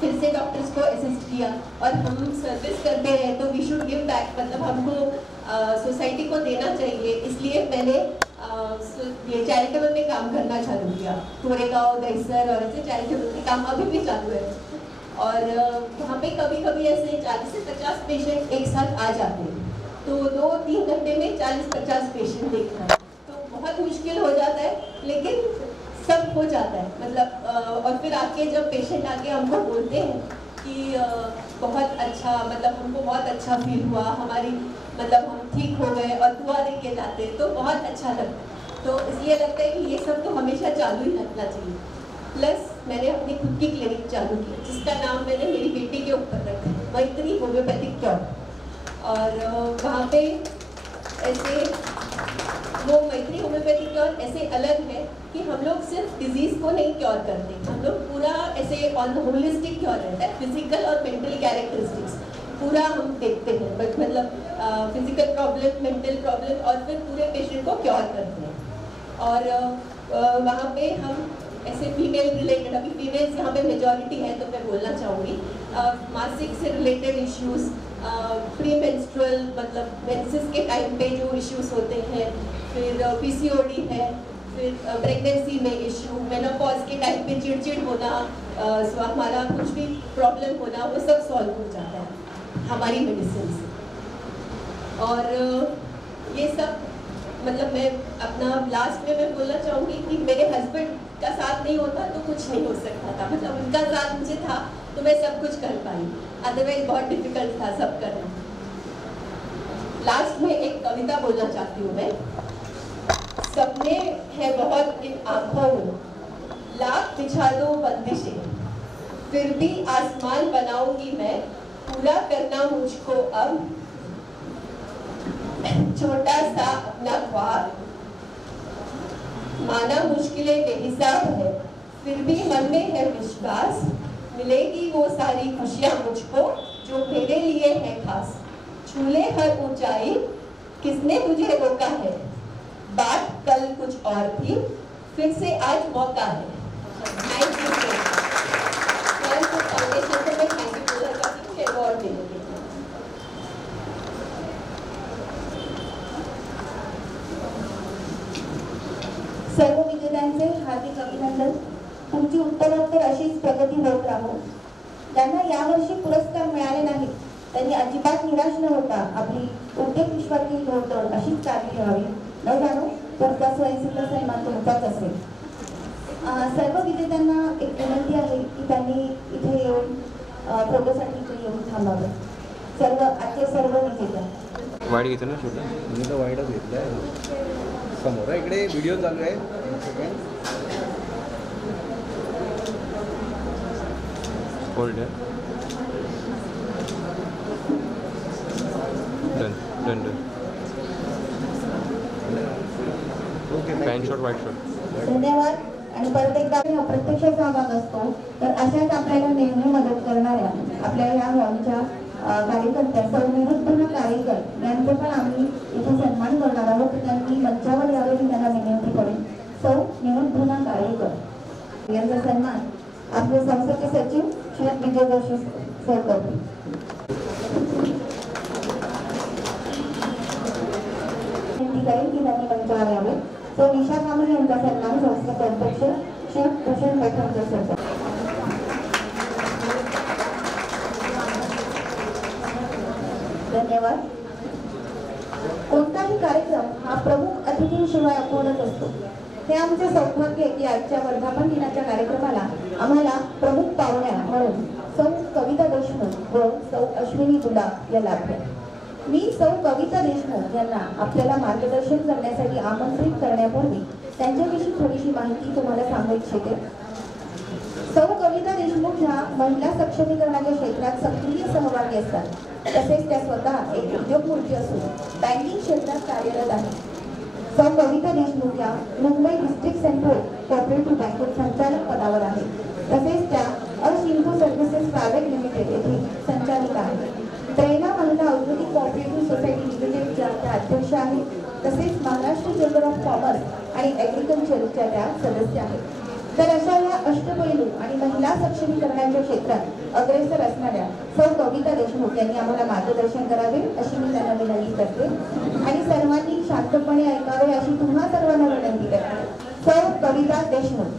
फिर से डॉक्टर्स को असिस्ट किया. और हम सर्विस करते हैं तो वी शुड गिव बैक, मतलब हमको सोसाइटी को देना चाहिए. इसलिए मैंने ये चैरिटेबल में काम करना चालू किया. कोरेगांव, दहिसर और ऐसे चैरिटेबल के काम अभी भी चालू है. और वहाँ पे कभी कभी ऐसे 40 से 50 पेशेंट एक साथ आ जाते हैं, तो 2-3 घंटे में 40-50 पेशेंट देखना तो बहुत मुश्किल हो जाता है. लेकिन सब हो जाता है मतलब और फिर आके जब पेशेंट आके हमको बोलते हैं कि बहुत अच्छा मतलब हमको बहुत अच्छा फील हुआ, हमारी मतलब हम ठीक हो गए और दुआ दे के जाते हैं तो बहुत अच्छा लगता है। तो इसलिए लगता है कि ये सब तो हमेशा चालू ही रखना चाहिए। प्लस मैंने अपनी खुद की क्लिनिक चालू की जिसका नाम मैंने मेरी बेटी के ऊपर रखा है, मैत्री होम्योपैथिक क्योर। और वहाँ पे ऐसे वो मैत्री होम्योपैथिक क्योर ऐसे अलग है कि हम लोग सिर्फ डिजीज को नहीं क्योर करते, हम लोग पूरा ऐसे ऑन होलिस्टिक क्योर रहता है, फिजिकल और मेंटल कैरेक्टरिस्टिक्स पूरा हम देखते हैं। बट मतलब फिजिकल प्रॉब्लम, मेंटल प्रॉब्लम और फिर पूरे पेशेंट को क्योर करते हैं। और वहाँ पे हम ऐसे फीमेल रिलेटेड, अभी फीमेल्स यहाँ पे मेजॉरिटी है तो मैं बोलना चाहूँगी, मासिक से रिलेटेड इश्यूज, प्री मेंस्ट्रुअल मतलब मेंसेस के टाइम पे जो इश्यूज होते हैं, फिर पीसीओडी है, फिर प्रेगनेंसी में इश्यू, मेनोपॉज के टाइम पे चिड़चिड़ होना, हमारा कुछ भी प्रॉब्लम होना, वो सब सॉल्व हो जाता है हमारी मेडिसिन से। और ये सब मतलब मैं अपना लास्ट में मैं बोलना चाहूँगी कि मेरे हस्बैंड का साथ नहीं होता तो कुछ नहीं हो सकता था, मतलब उनका साथ मुझे था तो मैं सब कुछ कर पाई, अदरवाइज बहुत डिफिकल्ट था सब करना। लास्ट में एक कविता बोलना चाहती हूँ मैं। सपने हैं बहुत इन आंखों में, लाख बिछा दो बंदिशें, फिर भी आसमान बनाऊंगी मैं, पूरा करना मुझको अब छोटा सा अपना ख्वाब। माना मुश्किलें बेहिसाब है, फिर भी मन में है विश्वास, मिलेगी वो सारी खुशियां मुझको जो मेरे लिए है खास। छूले हर ऊंचाई किसने तुझे रोका है, बात कल कुछ और थी, फिर से आज मौका है। थैंक यू फाउंडेशन को मैं थैंक यू बोलना चाहती हूँ अवार्ड देने के लिए। सर्व विजेत्यांचे हार्दिक अभिनंदन। तुमची उत्तरोत्तर अशीच प्रगती होत राहो। ज्यांना यावर्षी पुरस्कार मिळाले नाहीत त्यांनी अजिबात निराश न होता आपली उद्योग विश्वातील घोडदौड अशीच चालू ठेवावी। न जाणो पुढचा स्वयंसिद्ध सन्मान तुमचाच असेल। सर्व विजेत्यांना एक विनंती आहे की त्यांनी इथे येऊन फोटोसाठी इथे येऊन थांबावं। आजचे सर्व विजेते वाईट घेतो ना छोटा, मी तर वाईटच घेतलाय समोर इकडे व्हिडिओ चालू आहे। Hold done done done okay pan shot white shot. धन्यवाद। आणि परत एकदा प्रत्यक्ष सहभाग असतो तर अशाच आपल्याला नेहमी मदत करणाऱ्या आपल्या या हॉलच्या कार्यकर्त्या सौ निरुद्धना कार्यकर यांचा पण आम्ही इथे सन्मान करणार आहोत। त्यांनी मंचावर यावे मी त्यांना विनंती करेन। सौ निरुद्धना कार्यकर यांचा सन्मान आपले संस्थेचे सचिव श्री विजय जोशी सर करतील। विनंती करेन की त्यांनी मंचावर यावे। तो निशा कांबळे यांचा सन्मान संस्थेचे अध्यक्ष श्री भूषण पैठणकर सर। धन्यवाद। कोणताही कार्यक्रम हा प्रमुख अतिथींशिवाय अपूर्णच असतो। हे आमचे सौभाग्य की आजच्या वर्धापन दिनाच्या कार्यक्रमाला आम्हाला प्रमुख पाहुण्या म्हणून सौ कविता देशमुख व सौ अश्विनी गुलाब या लाभल्या। मी सौ कविता देशमुख यांना आपल्याला मार्गदर्शन करण्यासाठी आमंत्रित करण्यापूर्वी त्यांच्याविषयी थोडीशी माहिती तुम्हाला सांगू इच्छिते। सौ कविता देशमुख ह्या महिला सक्षमीकरणाच्या क्षेत्रात सक्रिय सहभागी असतात। तसेच त्या स्वतः एक उद्योगमूर्ती असून बँकिंग क्षेत्रात कार्यरत आहेत। सौ कविता देशमुख या मुंबई डिस्ट्रिक्ट सेंट्रल कोऑपरेटिव्ह बँकेत संचालक पदावर आहेत। तसेच त्या अशिंकू सर्व्हिसेस प्रायव्हेट लिमिटेड येथे संचालिका आहेत। प्रेरणा महिला औद्योगिक कोऑपरेटिव्ह सोसायटी लिमिटेडच्या त्या अध्यक्ष आहेत। तसेच महाराष्ट्र चेंबर ऑफ कॉमर्स आणि ॲग्रिकल्चरच्या त्या सदस्य आहेत। तर अशा या अष्टपैलू आणि महिला सक्षमीकरणाच्या क्षेत्रात अग्रेसर असणाऱ्या सौ कविता देशमुख यांनी आम्हाला मार्गदर्शन करावे अशी मी त्यांना विनंती करते आणि सर्वांनी शांतपणे ऐकावे अशी तुम्हा सर्वांना विनंती करते। सौ कविता देशमुख।